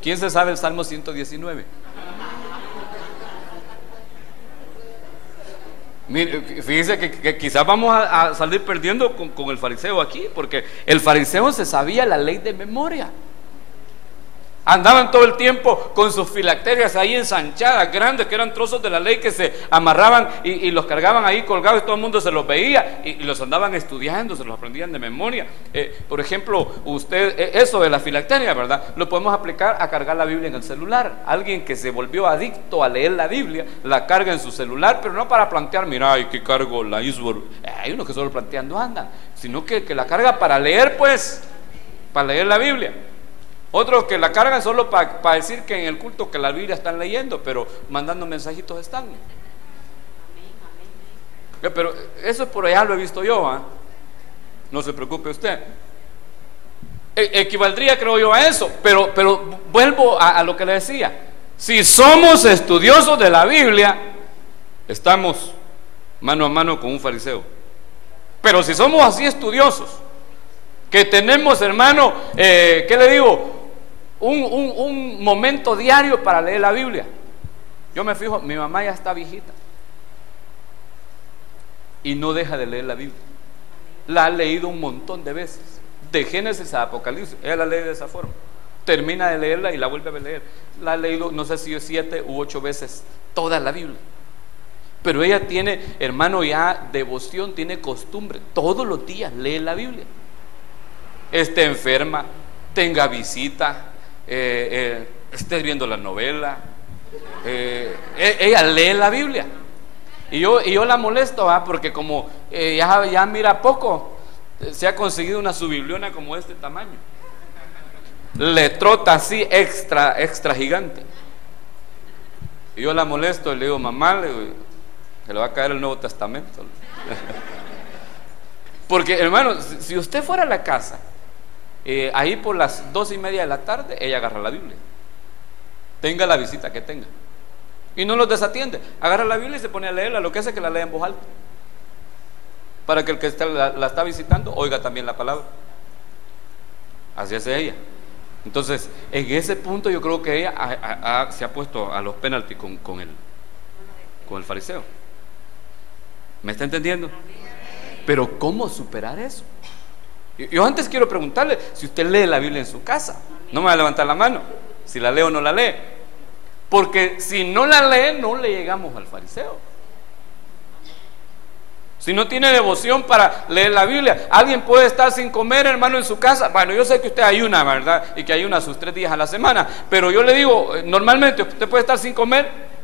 ¿Quién se sabe el Salmo 119? Mire, fíjense que quizás vamos a salir perdiendo con el fariseo aquí, porque el fariseo se sabía la ley de memoria. Andaban todo el tiempo con sus filacterias ahí ensanchadas, grandes, que eran trozos de la ley que se amarraban y los cargaban ahí colgados y todo el mundo se los veía y los andaban estudiando, se los aprendían de memoria. Por ejemplo, usted, eso de la filacteria, ¿verdad? Lo podemos aplicar a cargar la Biblia en el celular. Alguien que se volvió adicto a leer la Biblia, la carga en su celular, pero no para plantear, mira, ay, que cargo la Isbor. Hay unos que solo planteando andan, sino que la carga para leer, pues, para leer la Biblia. Otros que la cargan solo para decir que en el culto que la Biblia están leyendo, pero mandando mensajitos están. Pero eso por allá lo he visto yo, ¿eh? No se preocupe usted. Equivaldría, creo yo, a eso. Pero vuelvo a lo que le decía. Si somos estudiosos de la Biblia, estamos mano a mano con un fariseo. Pero si somos así estudiosos, que tenemos, hermano, ¿qué le digo? Un momento diario para leer la Biblia. Yo me fijo, mi mamá ya está viejita y no deja de leer la Biblia. La ha leído un montón de veces, de Génesis a Apocalipsis. Ella la lee de esa forma, termina de leerla y la vuelve a leer. La ha leído, no sé si 7 u 8 veces toda la Biblia. Pero ella tiene, hermano, ya devoción, tiene costumbre, todos los días lee la Biblia. Esté enferma, tenga visita, esté viendo la novela, ella lee la Biblia. Y yo la molesto, porque como ya mira poco, se ha conseguido una su bibliona como este tamaño, letrota así extra gigante. Y yo la molesto y le digo, mamá, que le va a caer el Nuevo Testamento. Porque, hermano, si usted fuera a la casa, ahí por las 2:30 de la tarde, ella agarra la Biblia, tenga la visita que tenga, y no los desatiende. Agarra la Biblia y se pone a leerla. Lo que hace es que la lea en voz alta, para que el que la está visitando oiga también la palabra. Así hace ella. Entonces, en ese punto yo creo que ella se ha puesto a los penaltis con el fariseo. ¿Me está entendiendo? Pero ¿cómo superar eso? Yo antes quiero preguntarle si usted lee la Biblia en su casa. No me va a levantar la mano si la lee o no la lee, porque si no la lee, no le llegamos al fariseo. Si no tiene devoción para leer la Biblia, alguien puede estar sin comer, hermano, en su casa. Bueno, yo sé que usted ayuna, ¿verdad? Y que ayuna sus 3 días a la semana, pero yo le digo, normalmente usted puede estar sin comer.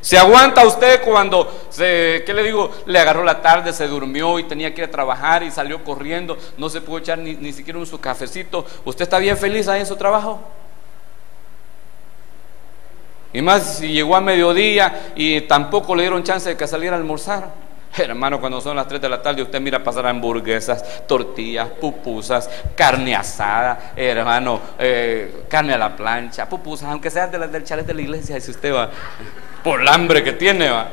¿Se aguanta usted cuando ¿qué le digo? Le agarró la tarde, se durmió y tenía que ir a trabajar y salió corriendo, no se pudo echar ni siquiera su cafecito? ¿Usted está bien feliz ahí en su trabajo? Y más si llegó a mediodía y tampoco le dieron chance de que saliera a almorzar. Hermano, cuando son las 3 de la tarde, usted mira pasar hamburguesas, tortillas, pupusas, carne asada, hermano, carne a la plancha, pupusas, aunque sean de las del chalet de la iglesia, dice usted, va, por el hambre que tiene, va.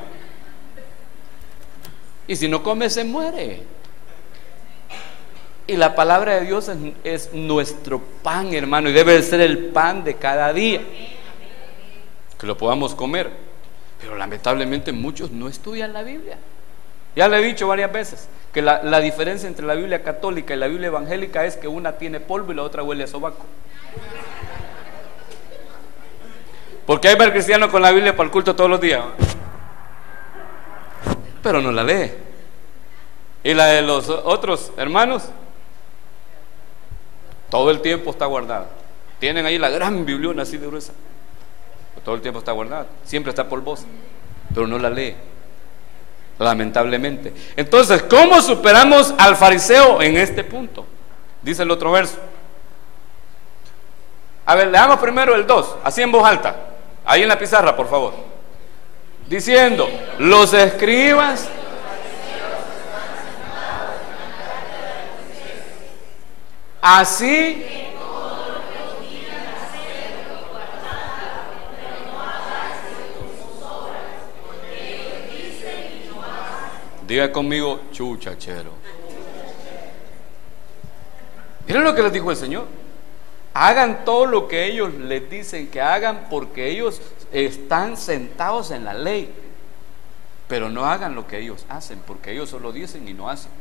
Y si no come, se muere. Y la palabra de Dios es nuestro pan, hermano, y debe ser el pan de cada día, que lo podamos comer. Pero lamentablemente muchos no estudian la Biblia. Ya le he dicho varias veces que la diferencia entre la Biblia católica y la Biblia evangélica es que una tiene polvo y la otra huele a sobaco. Porque hay cristianos con la Biblia para el culto todos los días, pero no la lee. Y la de los otros hermanos, todo el tiempo está guardada. Tienen ahí la gran bibliona así de gruesa, todo el tiempo está guardada, siempre está polvosa, pero no la lee, lamentablemente. Entonces, ¿cómo superamos al fariseo en este punto? Dice el otro verso. A ver, leamos primero el 2, así en voz alta, ahí en la pizarra, por favor. Diciendo, los escribas así Diga conmigo, chuchachero. Miren lo que les dijo el Señor. Hagan todo lo que ellos les dicen que hagan, porque ellos están sentados en la ley. Pero no hagan lo que ellos hacen, porque ellos solo dicen y no hacen.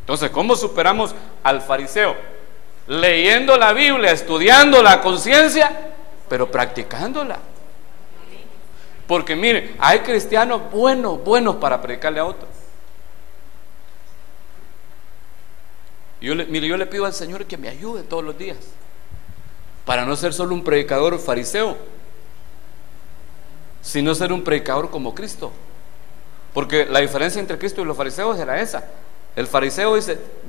Entonces, ¿cómo superamos al fariseo? Leyendo la Biblia, estudiando la conciencia, pero practicándola. Porque mire, hay cristianos buenos para predicarle a otros. Yo le pido al Señor que me ayude todos los días, para no ser solo un predicador fariseo, sino ser un predicador como Cristo. Porque la diferencia entre Cristo y los fariseos era esa. El fariseo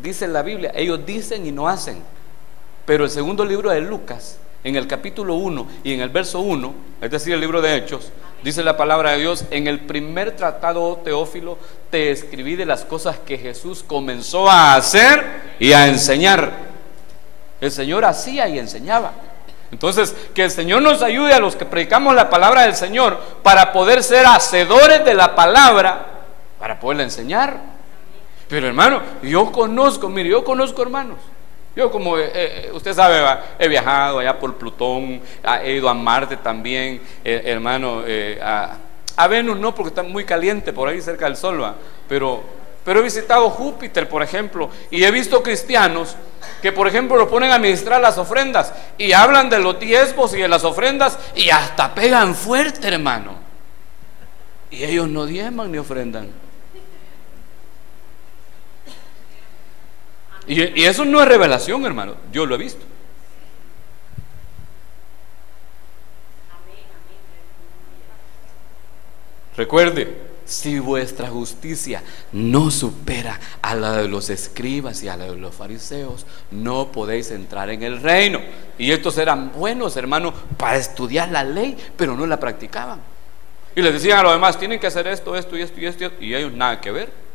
dice en la Biblia, ellos dicen y no hacen. Pero el segundo libro de Lucas, en el capítulo 1 y en el verso 1, es decir, el libro de Hechos, dice la palabra de Dios: en el primer tratado, oh Teófilo, te escribí de las cosas que Jesús comenzó a hacer y a enseñar. El Señor hacía y enseñaba. Entonces, que el Señor nos ayude a los que predicamos la palabra del Señor para poder ser hacedores de la palabra, para poderla enseñar. Pero hermano, yo conozco hermanos. Yo, como usted sabe, he viajado allá por Plutón, he ido a Marte también, hermano, a Venus no, porque está muy caliente por ahí cerca del Sol, pero he visitado Júpiter, por ejemplo, y he visto cristianos que, por ejemplo, lo ponen a administrar las ofrendas y hablan de los diezmos y de las ofrendas y hasta pegan fuerte, hermano, y ellos no diezman ni ofrendan. Y eso no es revelación, hermano, yo lo he visto. Recuerde, si vuestra justicia no supera a la de los escribas y a la de los fariseos, no podéis entrar en el reino. Y estos eran buenos, hermano, para estudiar la ley, pero no la practicaban. Y les decían a los demás, tienen que hacer esto, esto y esto y esto, y ellos nada que ver.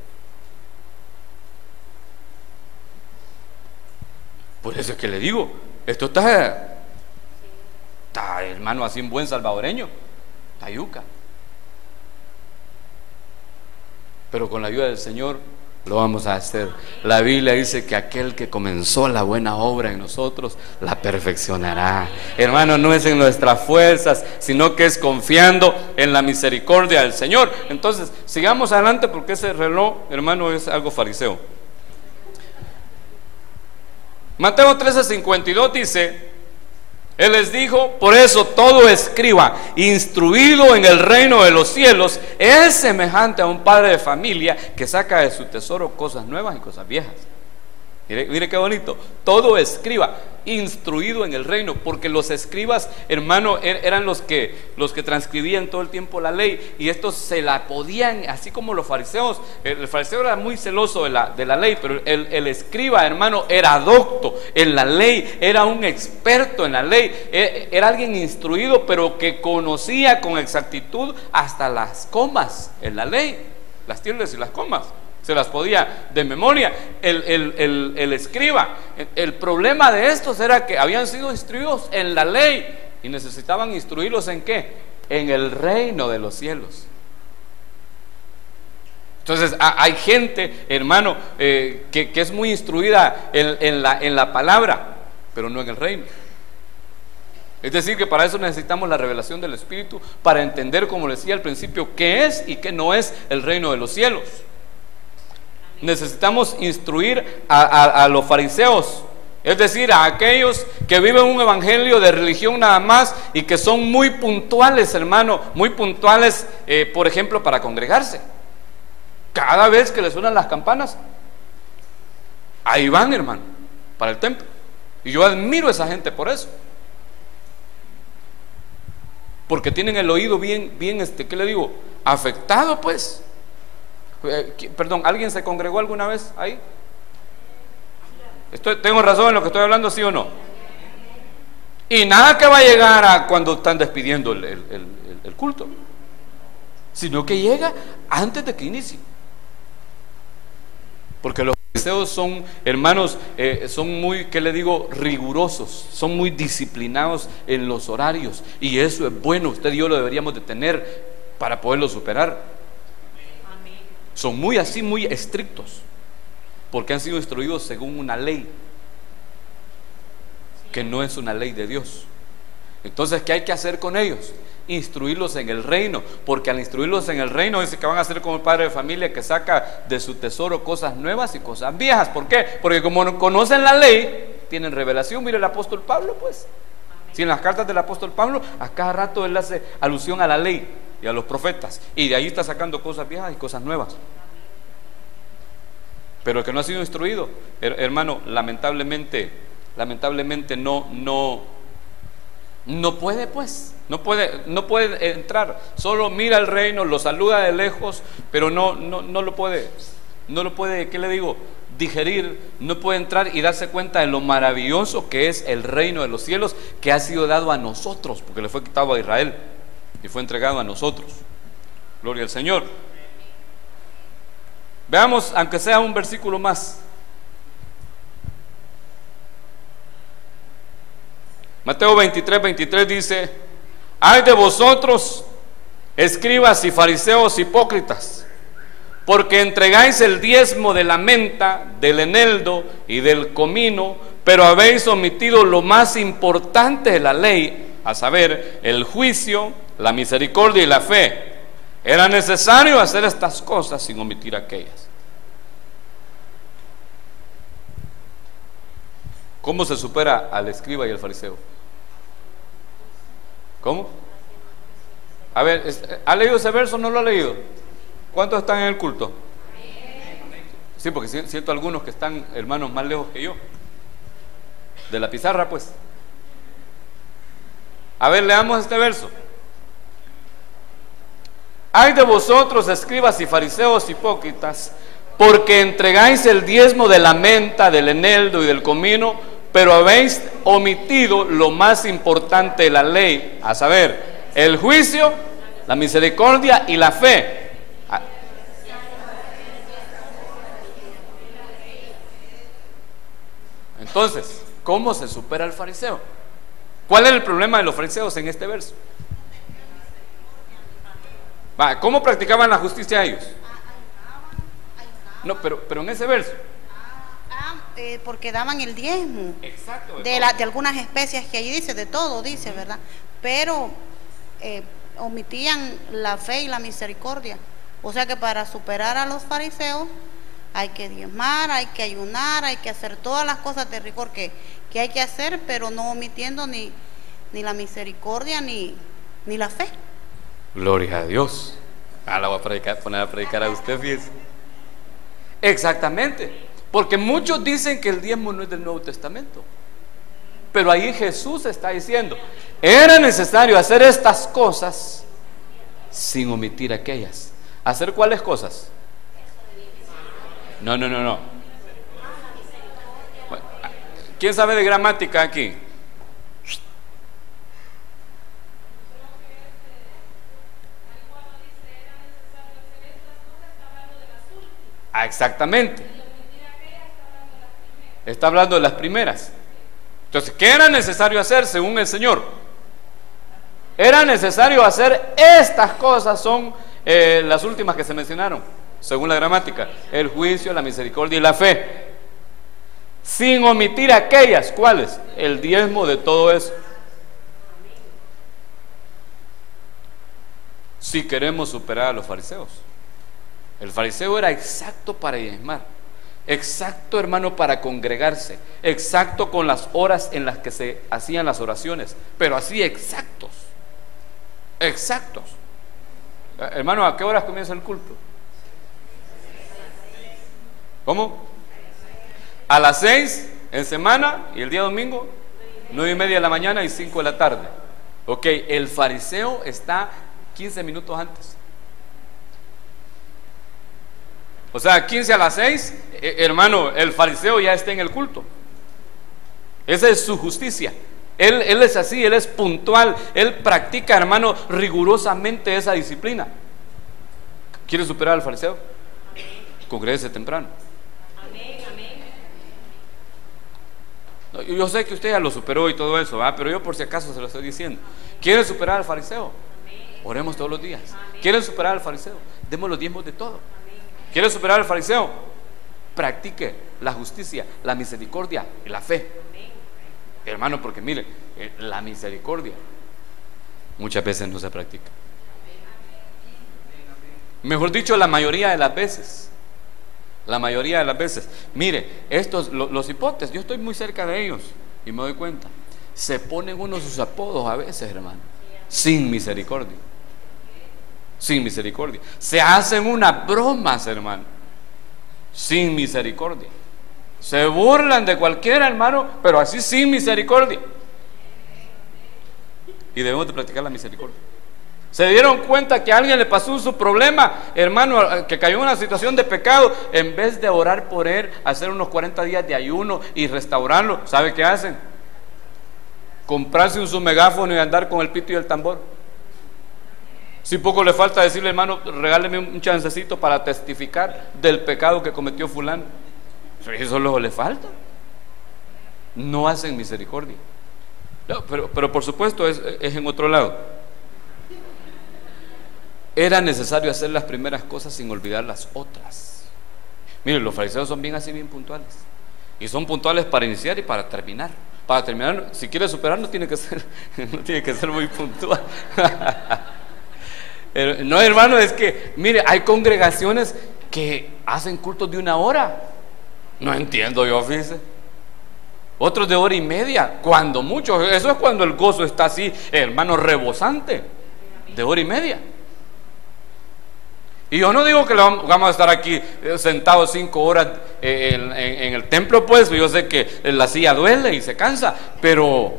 Por eso es que le digo, esto está, hermano, así en buen salvadoreño, está yuca. Pero con la ayuda del Señor lo vamos a hacer. La Biblia dice que aquel que comenzó la buena obra en nosotros la perfeccionará. Hermano, no es en nuestras fuerzas, sino que es confiando en la misericordia del Señor. Entonces, sigamos adelante, porque ese reloj, hermano, es algo fariseo. Mateo 13:52 dice: Él les dijo, por eso todo escriba instruido en el reino de los cielos es semejante a un padre de familia que saca de su tesoro cosas nuevas y cosas viejas. Mire qué bonito, todo escriba instruido en el reino, porque los escribas, hermano, eran los que transcribían todo el tiempo la ley, y estos se la podían, así como los fariseos. El fariseo era muy celoso de la ley, pero el escriba, hermano, era docto en la ley, era un experto en la ley, era alguien instruido, pero que conocía con exactitud hasta las comas en la ley, las tildes y las comas. Se las podía de memoria el escriba. El problema de estos era que habían sido instruidos en la ley y necesitaban instruirlos ¿en qué? En el reino de los cielos. Entonces hay gente, hermano, que es muy instruida en la palabra, pero no en el reino. Es decir, que para eso necesitamos la revelación del Espíritu, para entender, como decía al principio, qué es y qué no es el reino de los cielos. Necesitamos instruir a los fariseos, es decir, a aquellos que viven un evangelio de religión nada más y que son muy puntuales, hermano, muy puntuales, por ejemplo, para congregarse. Cada vez que les suenan las campanas, ahí van, hermano, para el templo. Y yo admiro a esa gente por eso, porque tienen el oído bien, ¿qué le digo? Afectado, pues. Perdón, ¿alguien se congregó alguna vez ahí? ¿Tengo razón en lo que estoy hablando, sí o no? Y nada que va a llegar a cuando están despidiendo el culto, sino que llega antes de que inicie. Porque los fariseos son, hermanos, son muy, ¿qué le digo? Rigurosos, son muy disciplinados en los horarios, y eso es bueno. Usted y yo lo deberíamos de tener para poderlo superar. Son muy así, muy estrictos, porque han sido instruidos según una ley que no es una ley de Dios. Entonces, ¿qué hay que hacer con ellos? Instruirlos en el reino, porque al instruirlos en el reino dice que van a ser como el padre de familia que saca de su tesoro cosas nuevas y cosas viejas. ¿Por qué? Porque como no conocen la ley, tienen revelación. Mire el apóstol Pablo, pues. Si en las cartas del apóstol Pablo, a cada rato él hace alusión a la ley y a los profetas, y de ahí está sacando cosas viejas y cosas nuevas. Pero el que no ha sido instruido, hermano, lamentablemente no puede, pues, no puede entrar. Solo mira el reino, lo saluda de lejos, pero no lo puede, ¿qué le digo? Digerir, no puede entrar y darse cuenta de lo maravilloso que es el reino de los cielos, que ha sido dado a nosotros, porque le fue quitado a Israel y fue entregado a nosotros. Gloria al Señor. Veamos, aunque sea un versículo más. Mateo 23 dice: ay de vosotros, escribas y fariseos hipócritas, porque entregáis el diezmo de la menta, del eneldo y del comino, pero habéis omitido lo más importante de la ley, a saber, el juicio, la misericordia y la fe. Era necesario hacer estas cosas sin omitir aquellas. ¿Cómo se supera al escriba y al fariseo? ¿Cómo? A ver, ¿ha leído ese verso o no lo ha leído? ¿Cuántos están en el culto? Sí, porque siento algunos que están, hermanos, más lejos que yo de la pizarra, pues. A ver, leamos este verso. Ay de vosotros, escribas y fariseos hipócritas, porque entregáis el diezmo de la menta, del eneldo y del comino, pero habéis omitido lo más importante de la ley, a saber, el juicio, la misericordia y la fe. Entonces, ¿cómo se supera el fariseo? ¿Cuál es el problema de los fariseos en este verso? ¿Cómo practicaban la justicia ellos? No, pero en ese verso. Porque daban el diezmo. Exacto. De algunas especies que allí dice, de todo dice, ¿verdad? Pero omitían la fe y la misericordia. O sea que para superar a los fariseos hay que diezmar, hay que ayunar, hay que hacer todas las cosas de rigor que hay que hacer, pero no omitiendo ni la misericordia ni la fe. Gloria a Dios. La voy a poner a predicar a usted, fíjese. Exactamente. Porque muchos dicen que el diezmo no es del Nuevo Testamento. Pero ahí Jesús está diciendo: era necesario hacer estas cosas sin omitir aquellas. ¿Hacer cuáles cosas? No. ¿Quién sabe de gramática aquí? Exactamente. Está hablando de las primeras. Entonces, ¿qué era necesario hacer según el Señor? Era necesario hacer estas cosas, son las últimas que se mencionaron, según la gramática: el juicio, la misericordia y la fe, sin omitir aquellas. ¿Cuáles? El diezmo de todo eso. Si queremos superar a los fariseos. El fariseo era exacto para diezmar, exacto, hermano, para congregarse, exacto con las horas en las que se hacían las oraciones, pero así exactos. Hermano, ¿a qué horas comienza el culto? ¿Cómo? A las 6 en semana, y el día domingo 9:30 de la mañana y 5 de la tarde. Ok, el fariseo está 15 minutos antes. O sea, 15 a las 6, hermano, el fariseo ya está en el culto. Esa es su justicia. Él es así, él es puntual, él practica, hermano, rigurosamente esa disciplina. ¿Quiere superar al fariseo? Congréguese temprano. Yo sé que usted ya lo superó y todo eso, pero yo por si acaso se lo estoy diciendo. ¿Quiere superar al fariseo? Oremos todos los días. ¿Quieren superar al fariseo? Demos los diezmos de todo. ¿Quiere superar al fariseo? Practique la justicia, la misericordia y la fe. Hermano, porque mire, la misericordia muchas veces no se practica. Mejor dicho, la mayoría de las veces. La mayoría de las veces. Mire, los hipotes, yo estoy muy cerca de ellos y me doy cuenta. Se ponen unos sus apodos a veces, hermano, sin misericordia. Sin misericordia. Se hacen unas bromas, hermano, sin misericordia. Se burlan de cualquiera, hermano, pero así sin misericordia. Y debemos de practicar la misericordia. Se dieron cuenta que a alguien le pasó su problema, hermano, que cayó en una situación de pecado. En vez de orar por él, hacer unos 40 días de ayuno y restaurarlo, ¿sabe qué hacen? Comprarse un su megáfono y andar con el pito y el tambor. Si poco le falta decirle, hermano, regáleme un chancecito para testificar del pecado que cometió fulano. Eso luego le falta. No hacen misericordia. No, pero por supuesto es en otro lado. Era necesario hacer las primeras cosas sin olvidar las otras. Miren, los fariseos son bien así, bien puntuales. Y son puntuales para iniciar y para terminar. Para terminar, si quiere superar, no tiene que ser muy puntual. No, hermano, es que, mire, hay congregaciones que hacen cultos de 1 hora. No entiendo yo, fíjese. Otros de 1 hora y media, cuando mucho. Eso es cuando el gozo está así, hermano, rebosante. De 1 hora y media. Y yo no digo que vamos a estar aquí sentados 5 horas en el templo, pues yo sé que la silla duele y se cansa, pero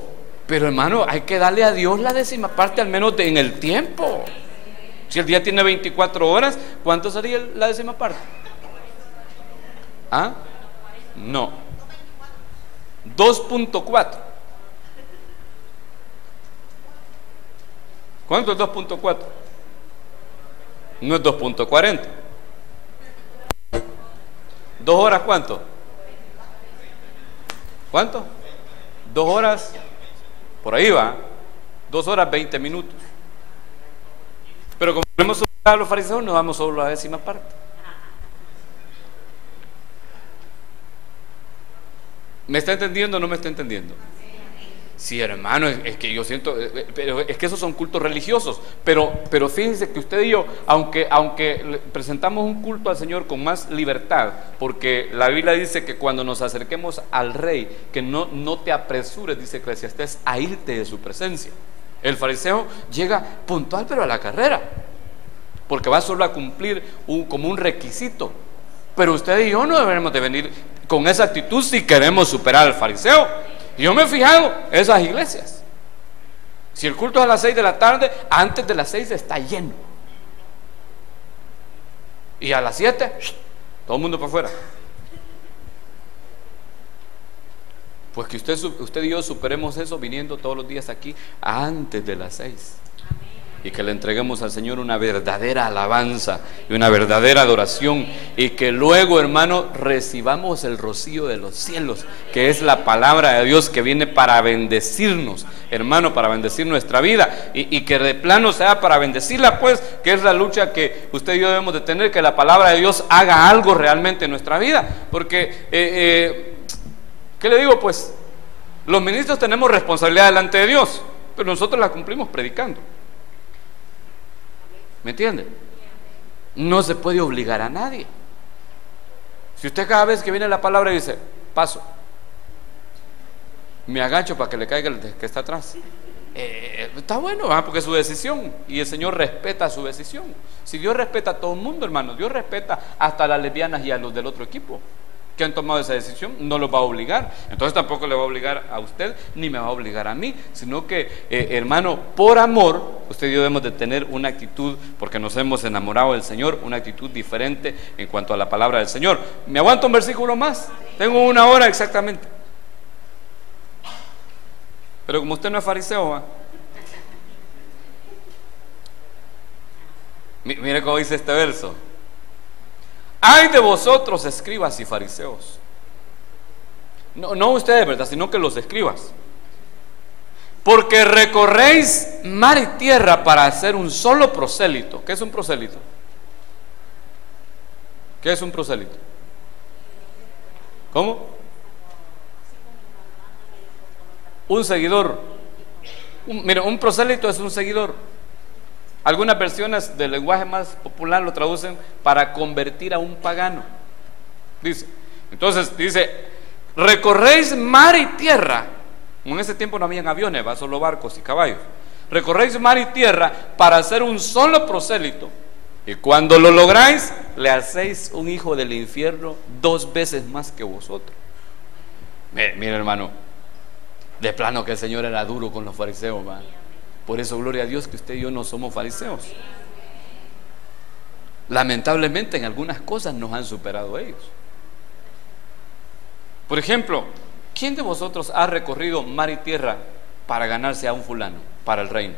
hermano, hay que darle a Dios la 10ª parte al menos en el tiempo. Si el día tiene 24 horas, ¿cuánto sería la 10ª parte? ¿Ah? No. 2.4. ¿Cuánto es 2.4? No es 2.40. 2 horas, ¿cuánto? ¿Cuánto? 2 horas, por ahí va. 2 horas 20 minutos. Pero como vemos a los fariseos, nos vamos solo a la 10ª parte. ¿Me está entendiendo o no me está entendiendo? Sí, hermano, es que yo siento, pero es que esos son cultos religiosos, pero fíjense que usted y yo, aunque presentamos un culto al Señor con más libertad, porque la Biblia dice que cuando nos acerquemos al Rey, que no te apresures, dice Eclesiastés, a irte de su presencia. El fariseo llega puntual pero a la carrera, porque va solo a cumplir como un requisito. Pero usted y yo no debemos de venir con esa actitud si queremos superar al fariseo. Yo me he fijado en esas iglesias. Si el culto es a las 6 de la tarde, antes de las 6 está lleno. Y a las 7, todo el mundo para afuera. Pues que usted y yo superemos eso viniendo todos los días aquí antes de las 6. Y que le entreguemos al Señor una verdadera alabanza y una verdadera adoración, y que luego, hermano, recibamos el rocío de los cielos, que es la palabra de Dios que viene para bendecirnos, hermano, para bendecir nuestra vida, y que de plano sea para bendecirla, pues, que es la lucha que usted y yo debemos de tener, que la palabra de Dios haga algo realmente en nuestra vida. Porque ¿qué le digo? Pues los ministros tenemos responsabilidad delante de Dios, pero nosotros la cumplimos predicando. ¿Me entiende? No se puede obligar a nadie. Si usted cada vez que viene la palabra dice, paso, me agacho para que le caiga el que está atrás, está bueno, porque es su decisión y el Señor respeta su decisión. Si Dios respeta a todo el mundo, hermano, Dios respeta hasta a las lesbianas y a los del otro equipo que han tomado esa decisión, no los va a obligar. Entonces tampoco le va a obligar a usted, ni me va a obligar a mí, sino que, hermano, por amor, usted y yo debemos de tener una actitud, porque nos hemos enamorado del Señor, una actitud diferente en cuanto a la palabra del Señor. ¿Me aguanto un versículo más? Tengo 1 hora exactamente. Pero como usted no es fariseo, ¿va? Mire cómo dice este verso. ¡Ay de vosotros, escribas y fariseos! No ustedes, ¿verdad? Sino que los escribas. Porque recorréis mar y tierra para hacer un solo prosélito. ¿Qué es un prosélito? ¿Qué es un prosélito? ¿Cómo? Un seguidor. Mira, un prosélito es un seguidor. Algunas versiones del lenguaje más popular lo traducen para convertir a un pagano. Dice, entonces dice, recorréis mar y tierra. En ese tiempo no habían aviones, solo barcos y caballos. Recorréis mar y tierra para hacer un solo prosélito. Y cuando lo lográis, le hacéis un hijo del infierno 2 veces más que vosotros. Mira, hermano, de plano que el Señor era duro con los fariseos, man. Por eso, gloria a Dios que usted y yo no somos fariseos. Lamentablemente en algunas cosas nos han superado ellos. Por ejemplo, ¿quién de vosotros ha recorrido mar y tierra para ganarse a un fulano, para el reino?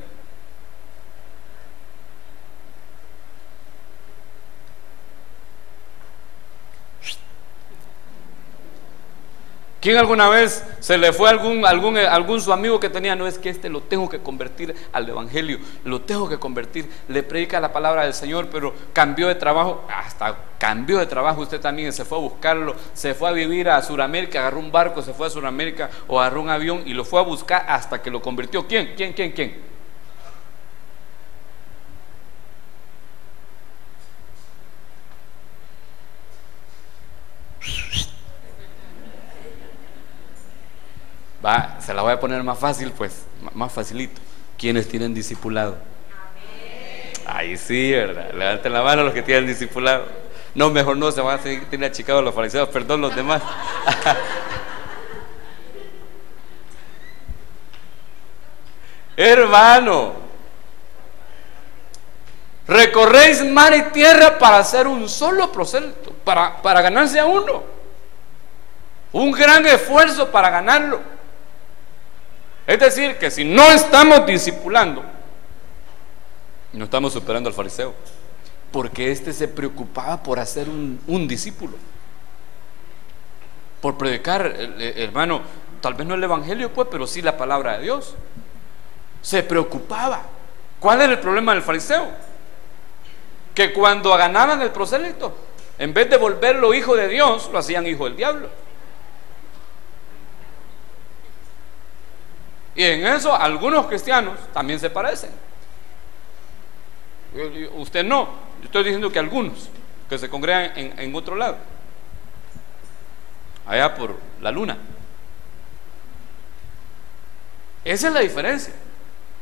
¿Quién alguna vez se le fue algún su amigo que tenía? No, es que lo tengo que convertir al evangelio, lo tengo que convertir, le predica la palabra del Señor, pero cambió de trabajo, hasta cambió de trabajo usted también, se fue a buscarlo, se fue a vivir a Sudamérica, agarró un barco, se fue a Sudamérica o agarró un avión y lo fue a buscar hasta que lo convirtió. ¿Quién? Se la voy a poner más fácil, pues, más facilito. ¿Quiénes tienen discipulado? Ahí sí, ¿verdad? Levanten la mano los que tienen discipulado. No, mejor no, se van a tener achicados los fariseos, perdón los demás. Hermano, recorréis mar y tierra para hacer un solo prosélito, para ganarse a uno. Un gran esfuerzo para ganarlo. Es decir, que si no estamos discipulando, no estamos superando al fariseo, porque este se preocupaba por hacer un discípulo, por predicar, hermano, tal vez no el evangelio, pues, pero sí la palabra de Dios. Se preocupaba. ¿Cuál era el problema del fariseo? Que cuando ganaban el prosélito, en vez de volverlo hijo de Dios, lo hacían hijo del diablo. Y en eso algunos cristianos también se parecen. Usted no, yo estoy diciendo que algunos que se congregan en otro lado, allá por la luna. Esa es la diferencia.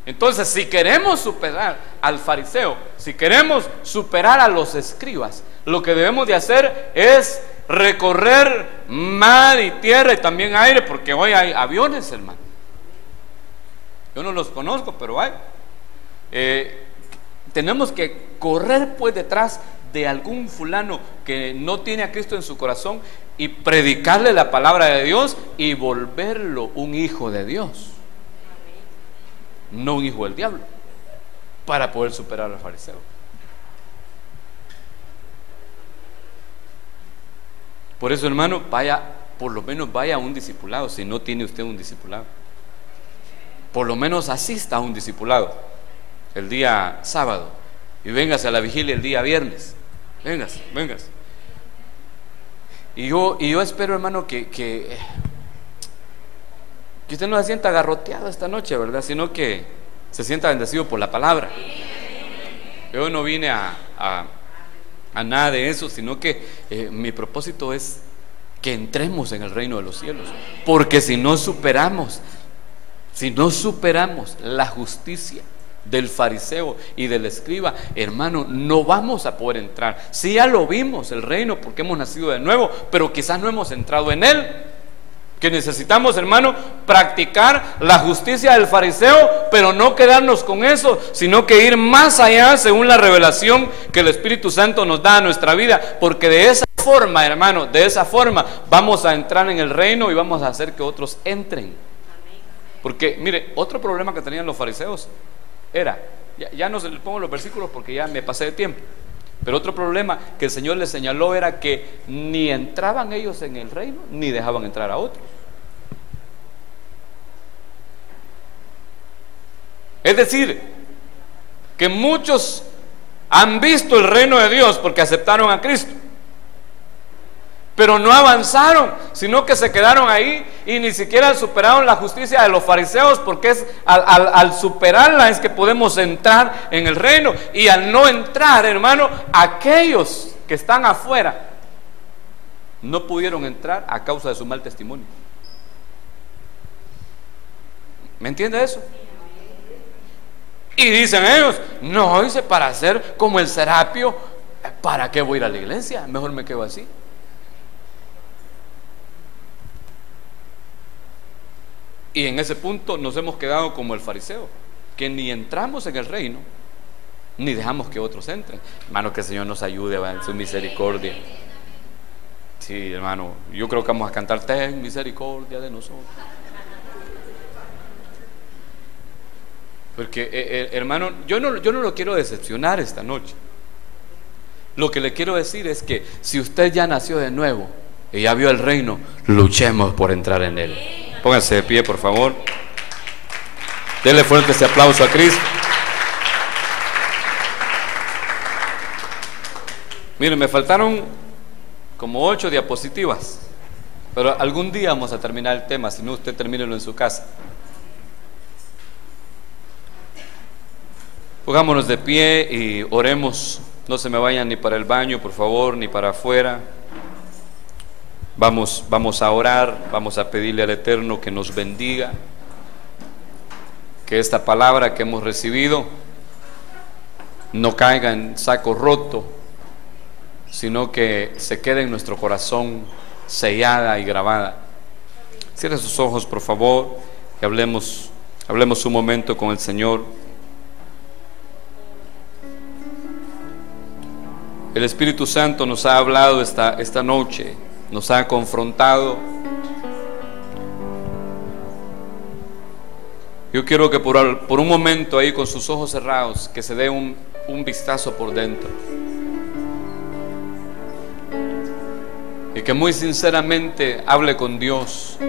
Entonces, si queremos superar al fariseo, si queremos superar a los escribas, lo que debemos de hacer es recorrer mar y tierra y también aire, porque hoy hay aviones, hermano. Yo no los conozco, pero hay. Tenemos que correr pues detrás de algún fulano que no tiene a Cristo en su corazón y predicarle la palabra de Dios y volverlo un hijo de Dios, no un hijo del diablo, para poder superar al fariseo. Por eso, hermano, vaya, por lo menos vaya a un discipulado, si no tiene usted un discipulado. Por lo menos asista a un discipulado el día sábado y véngase a la vigilia el día viernes. Véngase. Y yo espero, hermano, que usted no se sienta agarroteado esta noche, ¿verdad? Sino que se sienta bendecido por la palabra. Yo no vine a nada de eso, sino que mi propósito es que entremos en el reino de los cielos. Porque si no superamos la justicia del fariseo y del escriba, hermano, no vamos a poder entrar. Si ya lo vimos, el reino, porque hemos nacido de nuevo, pero quizás no hemos entrado en él. Que necesitamos, hermano, practicar la justicia del fariseo, pero no quedarnos con eso, sino que ir más allá según la revelación que el Espíritu Santo nos da a nuestra vida, porque de esa forma, hermano, de esa forma vamos a entrar en el reino y vamos a hacer que otros entren. Porque, mire, otro problema que tenían los fariseos era, ya no se les pongo los versículos porque ya me pasé de tiempo, pero otro problema que el Señor les señaló era que ni entraban ellos en el reino, ni dejaban entrar a otros. Es decir, que muchos han visto el reino de Dios porque aceptaron a Cristo, pero no avanzaron, sino que se quedaron ahí y ni siquiera superaron la justicia de los fariseos, porque es al superarla es que podemos entrar en el reino. Y al no entrar, hermano, aquellos que están afuera no pudieron entrar a causa de su mal testimonio. ¿Me entiende eso? Y dicen ellos, no, dice, para ser como el Serapio, ¿para qué voy a ir a la iglesia? Mejor me quedo así. Y en ese punto nos hemos quedado como el fariseo, que ni entramos en el reino, ni dejamos que otros entren. Hermano, que el Señor nos ayude en su misericordia. Sí, hermano, yo creo que vamos a cantar ten misericordia de nosotros. Porque, hermano, yo no lo quiero decepcionar esta noche. Lo que le quiero decir es que si usted ya nació de nuevo y ya vio el reino, luchemos por entrar en él. Pónganse de pie, por favor. Denle fuerte ese aplauso a Cristo. Miren, me faltaron como 8 diapositivas, pero algún día vamos a terminar el tema. Si no, usted termínelo en su casa. Pongámonos de pie y oremos. No se me vayan ni para el baño, por favor, ni para afuera. Vamos a orar, vamos a pedirle al Eterno que nos bendiga, que esta palabra que hemos recibido no caiga en saco roto, sino que se quede en nuestro corazón sellada y grabada. Cierre sus ojos, por favor, y hablemos un momento con el Señor. El Espíritu Santo nos ha hablado esta noche, nos ha confrontado. Yo quiero que por un momento ahí con sus ojos cerrados, que se dé un vistazo por dentro. Y que muy sinceramente hable con Dios.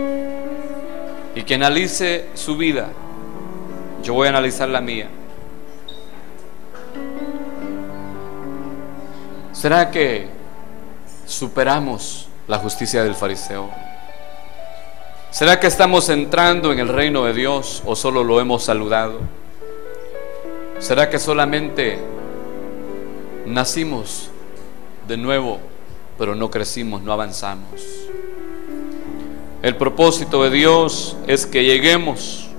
Y que analice su vida. Yo voy a analizar la mía. ¿Será que superamos la justicia del fariseo? ¿Será que estamos entrando en el reino de Dios o solo lo hemos saludado? ¿Será que solamente nacimos de nuevo, pero no crecimos, no avanzamos? El propósito de Dios es que lleguemos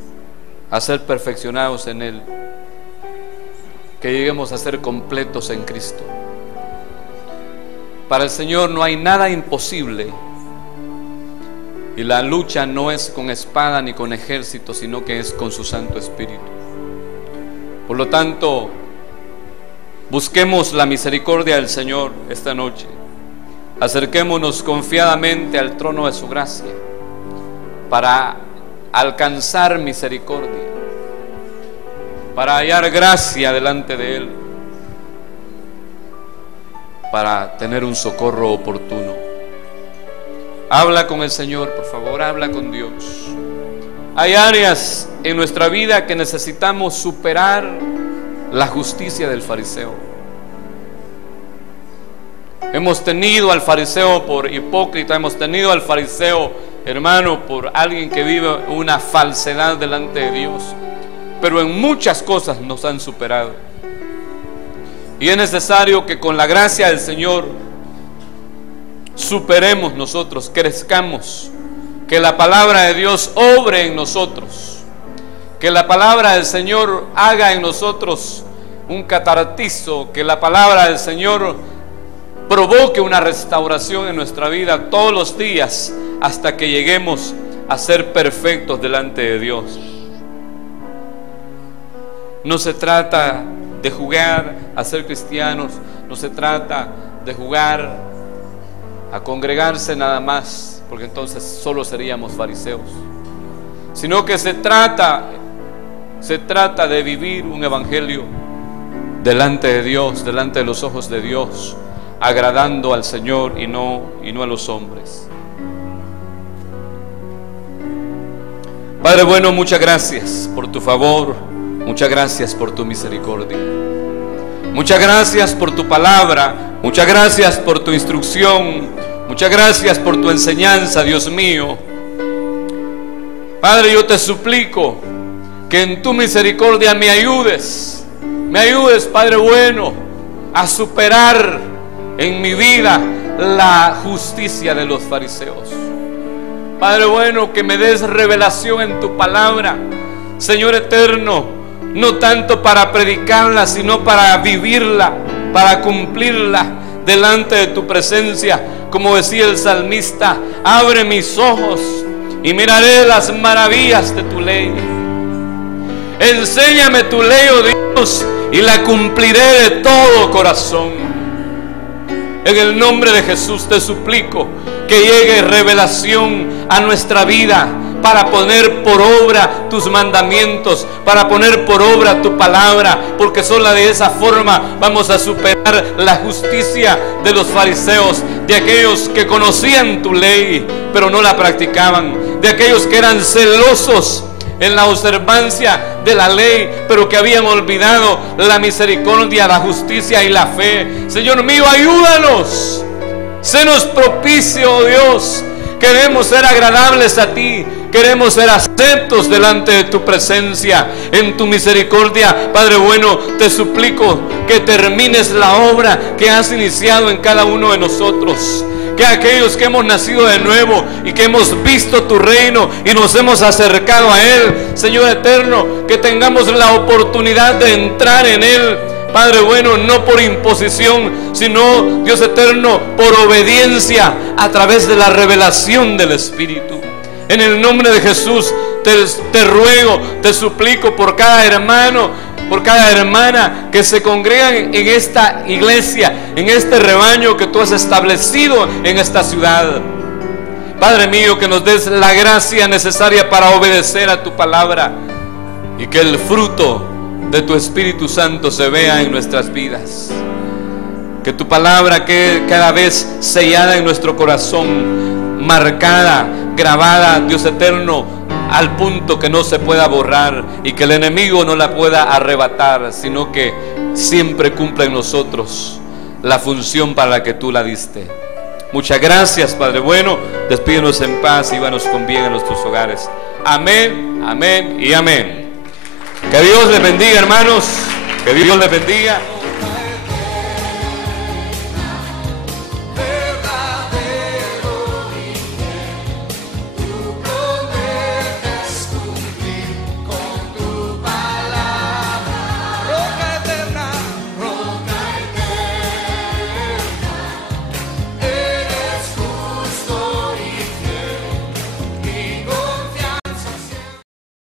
a ser perfeccionados en Él, que lleguemos a ser completos en Cristo. Para el Señor no hay nada imposible, y la lucha no es con espada ni con ejército, sino que es con su Santo Espíritu. Por lo tanto, busquemos la misericordia del Señor esta noche. Acerquémonos confiadamente al trono de su gracia para alcanzar misericordia, para hallar gracia delante de Él, para tener un socorro oportuno. Habla con el Señor, por favor, habla con Dios. Hay áreas en nuestra vida que necesitamos superar la justicia del fariseo. Hemos tenido al fariseo por hipócrita, hemos tenido al fariseo, hermano, por alguien que vive una falsedad delante de Dios, pero en muchas cosas nos han superado. Y es necesario que con la gracia del Señor superemos nosotros, crezcamos, que la palabra de Dios obre en nosotros, que la palabra del Señor haga en nosotros un catartizo, que la palabra del Señor provoque una restauración en nuestra vida todos los días hasta que lleguemos a ser perfectos delante de Dios. No se trata de jugar a ser cristianos, no se trata de jugar a congregarse nada más, porque entonces solo seríamos fariseos, sino que se trata de vivir un evangelio delante de Dios, delante de los ojos de Dios, agradando al Señor y no a los hombres. Padre bueno, muchas gracias por tu favor, muchas gracias por tu misericordia, muchas gracias por tu palabra, muchas gracias por tu instrucción, Muchas gracias por tu enseñanza, Dios mío. Padre, yo te suplico que en tu misericordia me ayudes, Padre bueno, a superar en mi vida la justicia de los fariseos. Padre bueno, que me des revelación en tu palabra, Señor eterno, no tanto para predicarla, sino para vivirla, para cumplirla delante de tu presencia. Como decía el salmista, abre mis ojos y miraré las maravillas de tu ley. Enséñame tu ley, oh Dios, y la cumpliré de todo corazón. En el nombre de Jesús te suplico que llegue revelación a nuestra vida para poner por obra tus mandamientos, para poner por obra tu palabra, porque solo de esa forma vamos a superar la justicia de los fariseos, de aquellos que conocían tu ley pero no la practicaban, de aquellos que eran celosos en la observancia de la ley, pero que habían olvidado la misericordia, la justicia y la fe. Señor mío, ayúdanos, sénos propicio, oh Dios. Queremos ser agradables a ti, queremos ser aceptos delante de tu presencia, en tu misericordia. Padre bueno, te suplico que termines la obra que has iniciado en cada uno de nosotros. Que aquellos que hemos nacido de nuevo y que hemos visto tu reino y nos hemos acercado a él, Señor eterno, que tengamos la oportunidad de entrar en él, Padre bueno, no por imposición, sino, Dios eterno, por obediencia a través de la revelación del Espíritu. En el nombre de Jesús te ruego, te suplico por cada hermano, por cada hermana que se congregan en esta iglesia, en este rebaño que tú has establecido en esta ciudad. Padre mío, que nos des la gracia necesaria para obedecer a tu palabra y que el fruto de tu Espíritu Santo se vea en nuestras vidas. Que tu palabra quede cada vez sellada en nuestro corazón, marcada, grabada, Dios eterno, al punto que no se pueda borrar y que el enemigo no la pueda arrebatar, sino que siempre cumpla en nosotros la función para la que tú la diste. Muchas gracias, Padre bueno. Despídenos en paz y vámonos con bien a nuestros hogares. Amén, amén y amén. Que Dios les bendiga, hermanos. Que Dios les bendiga.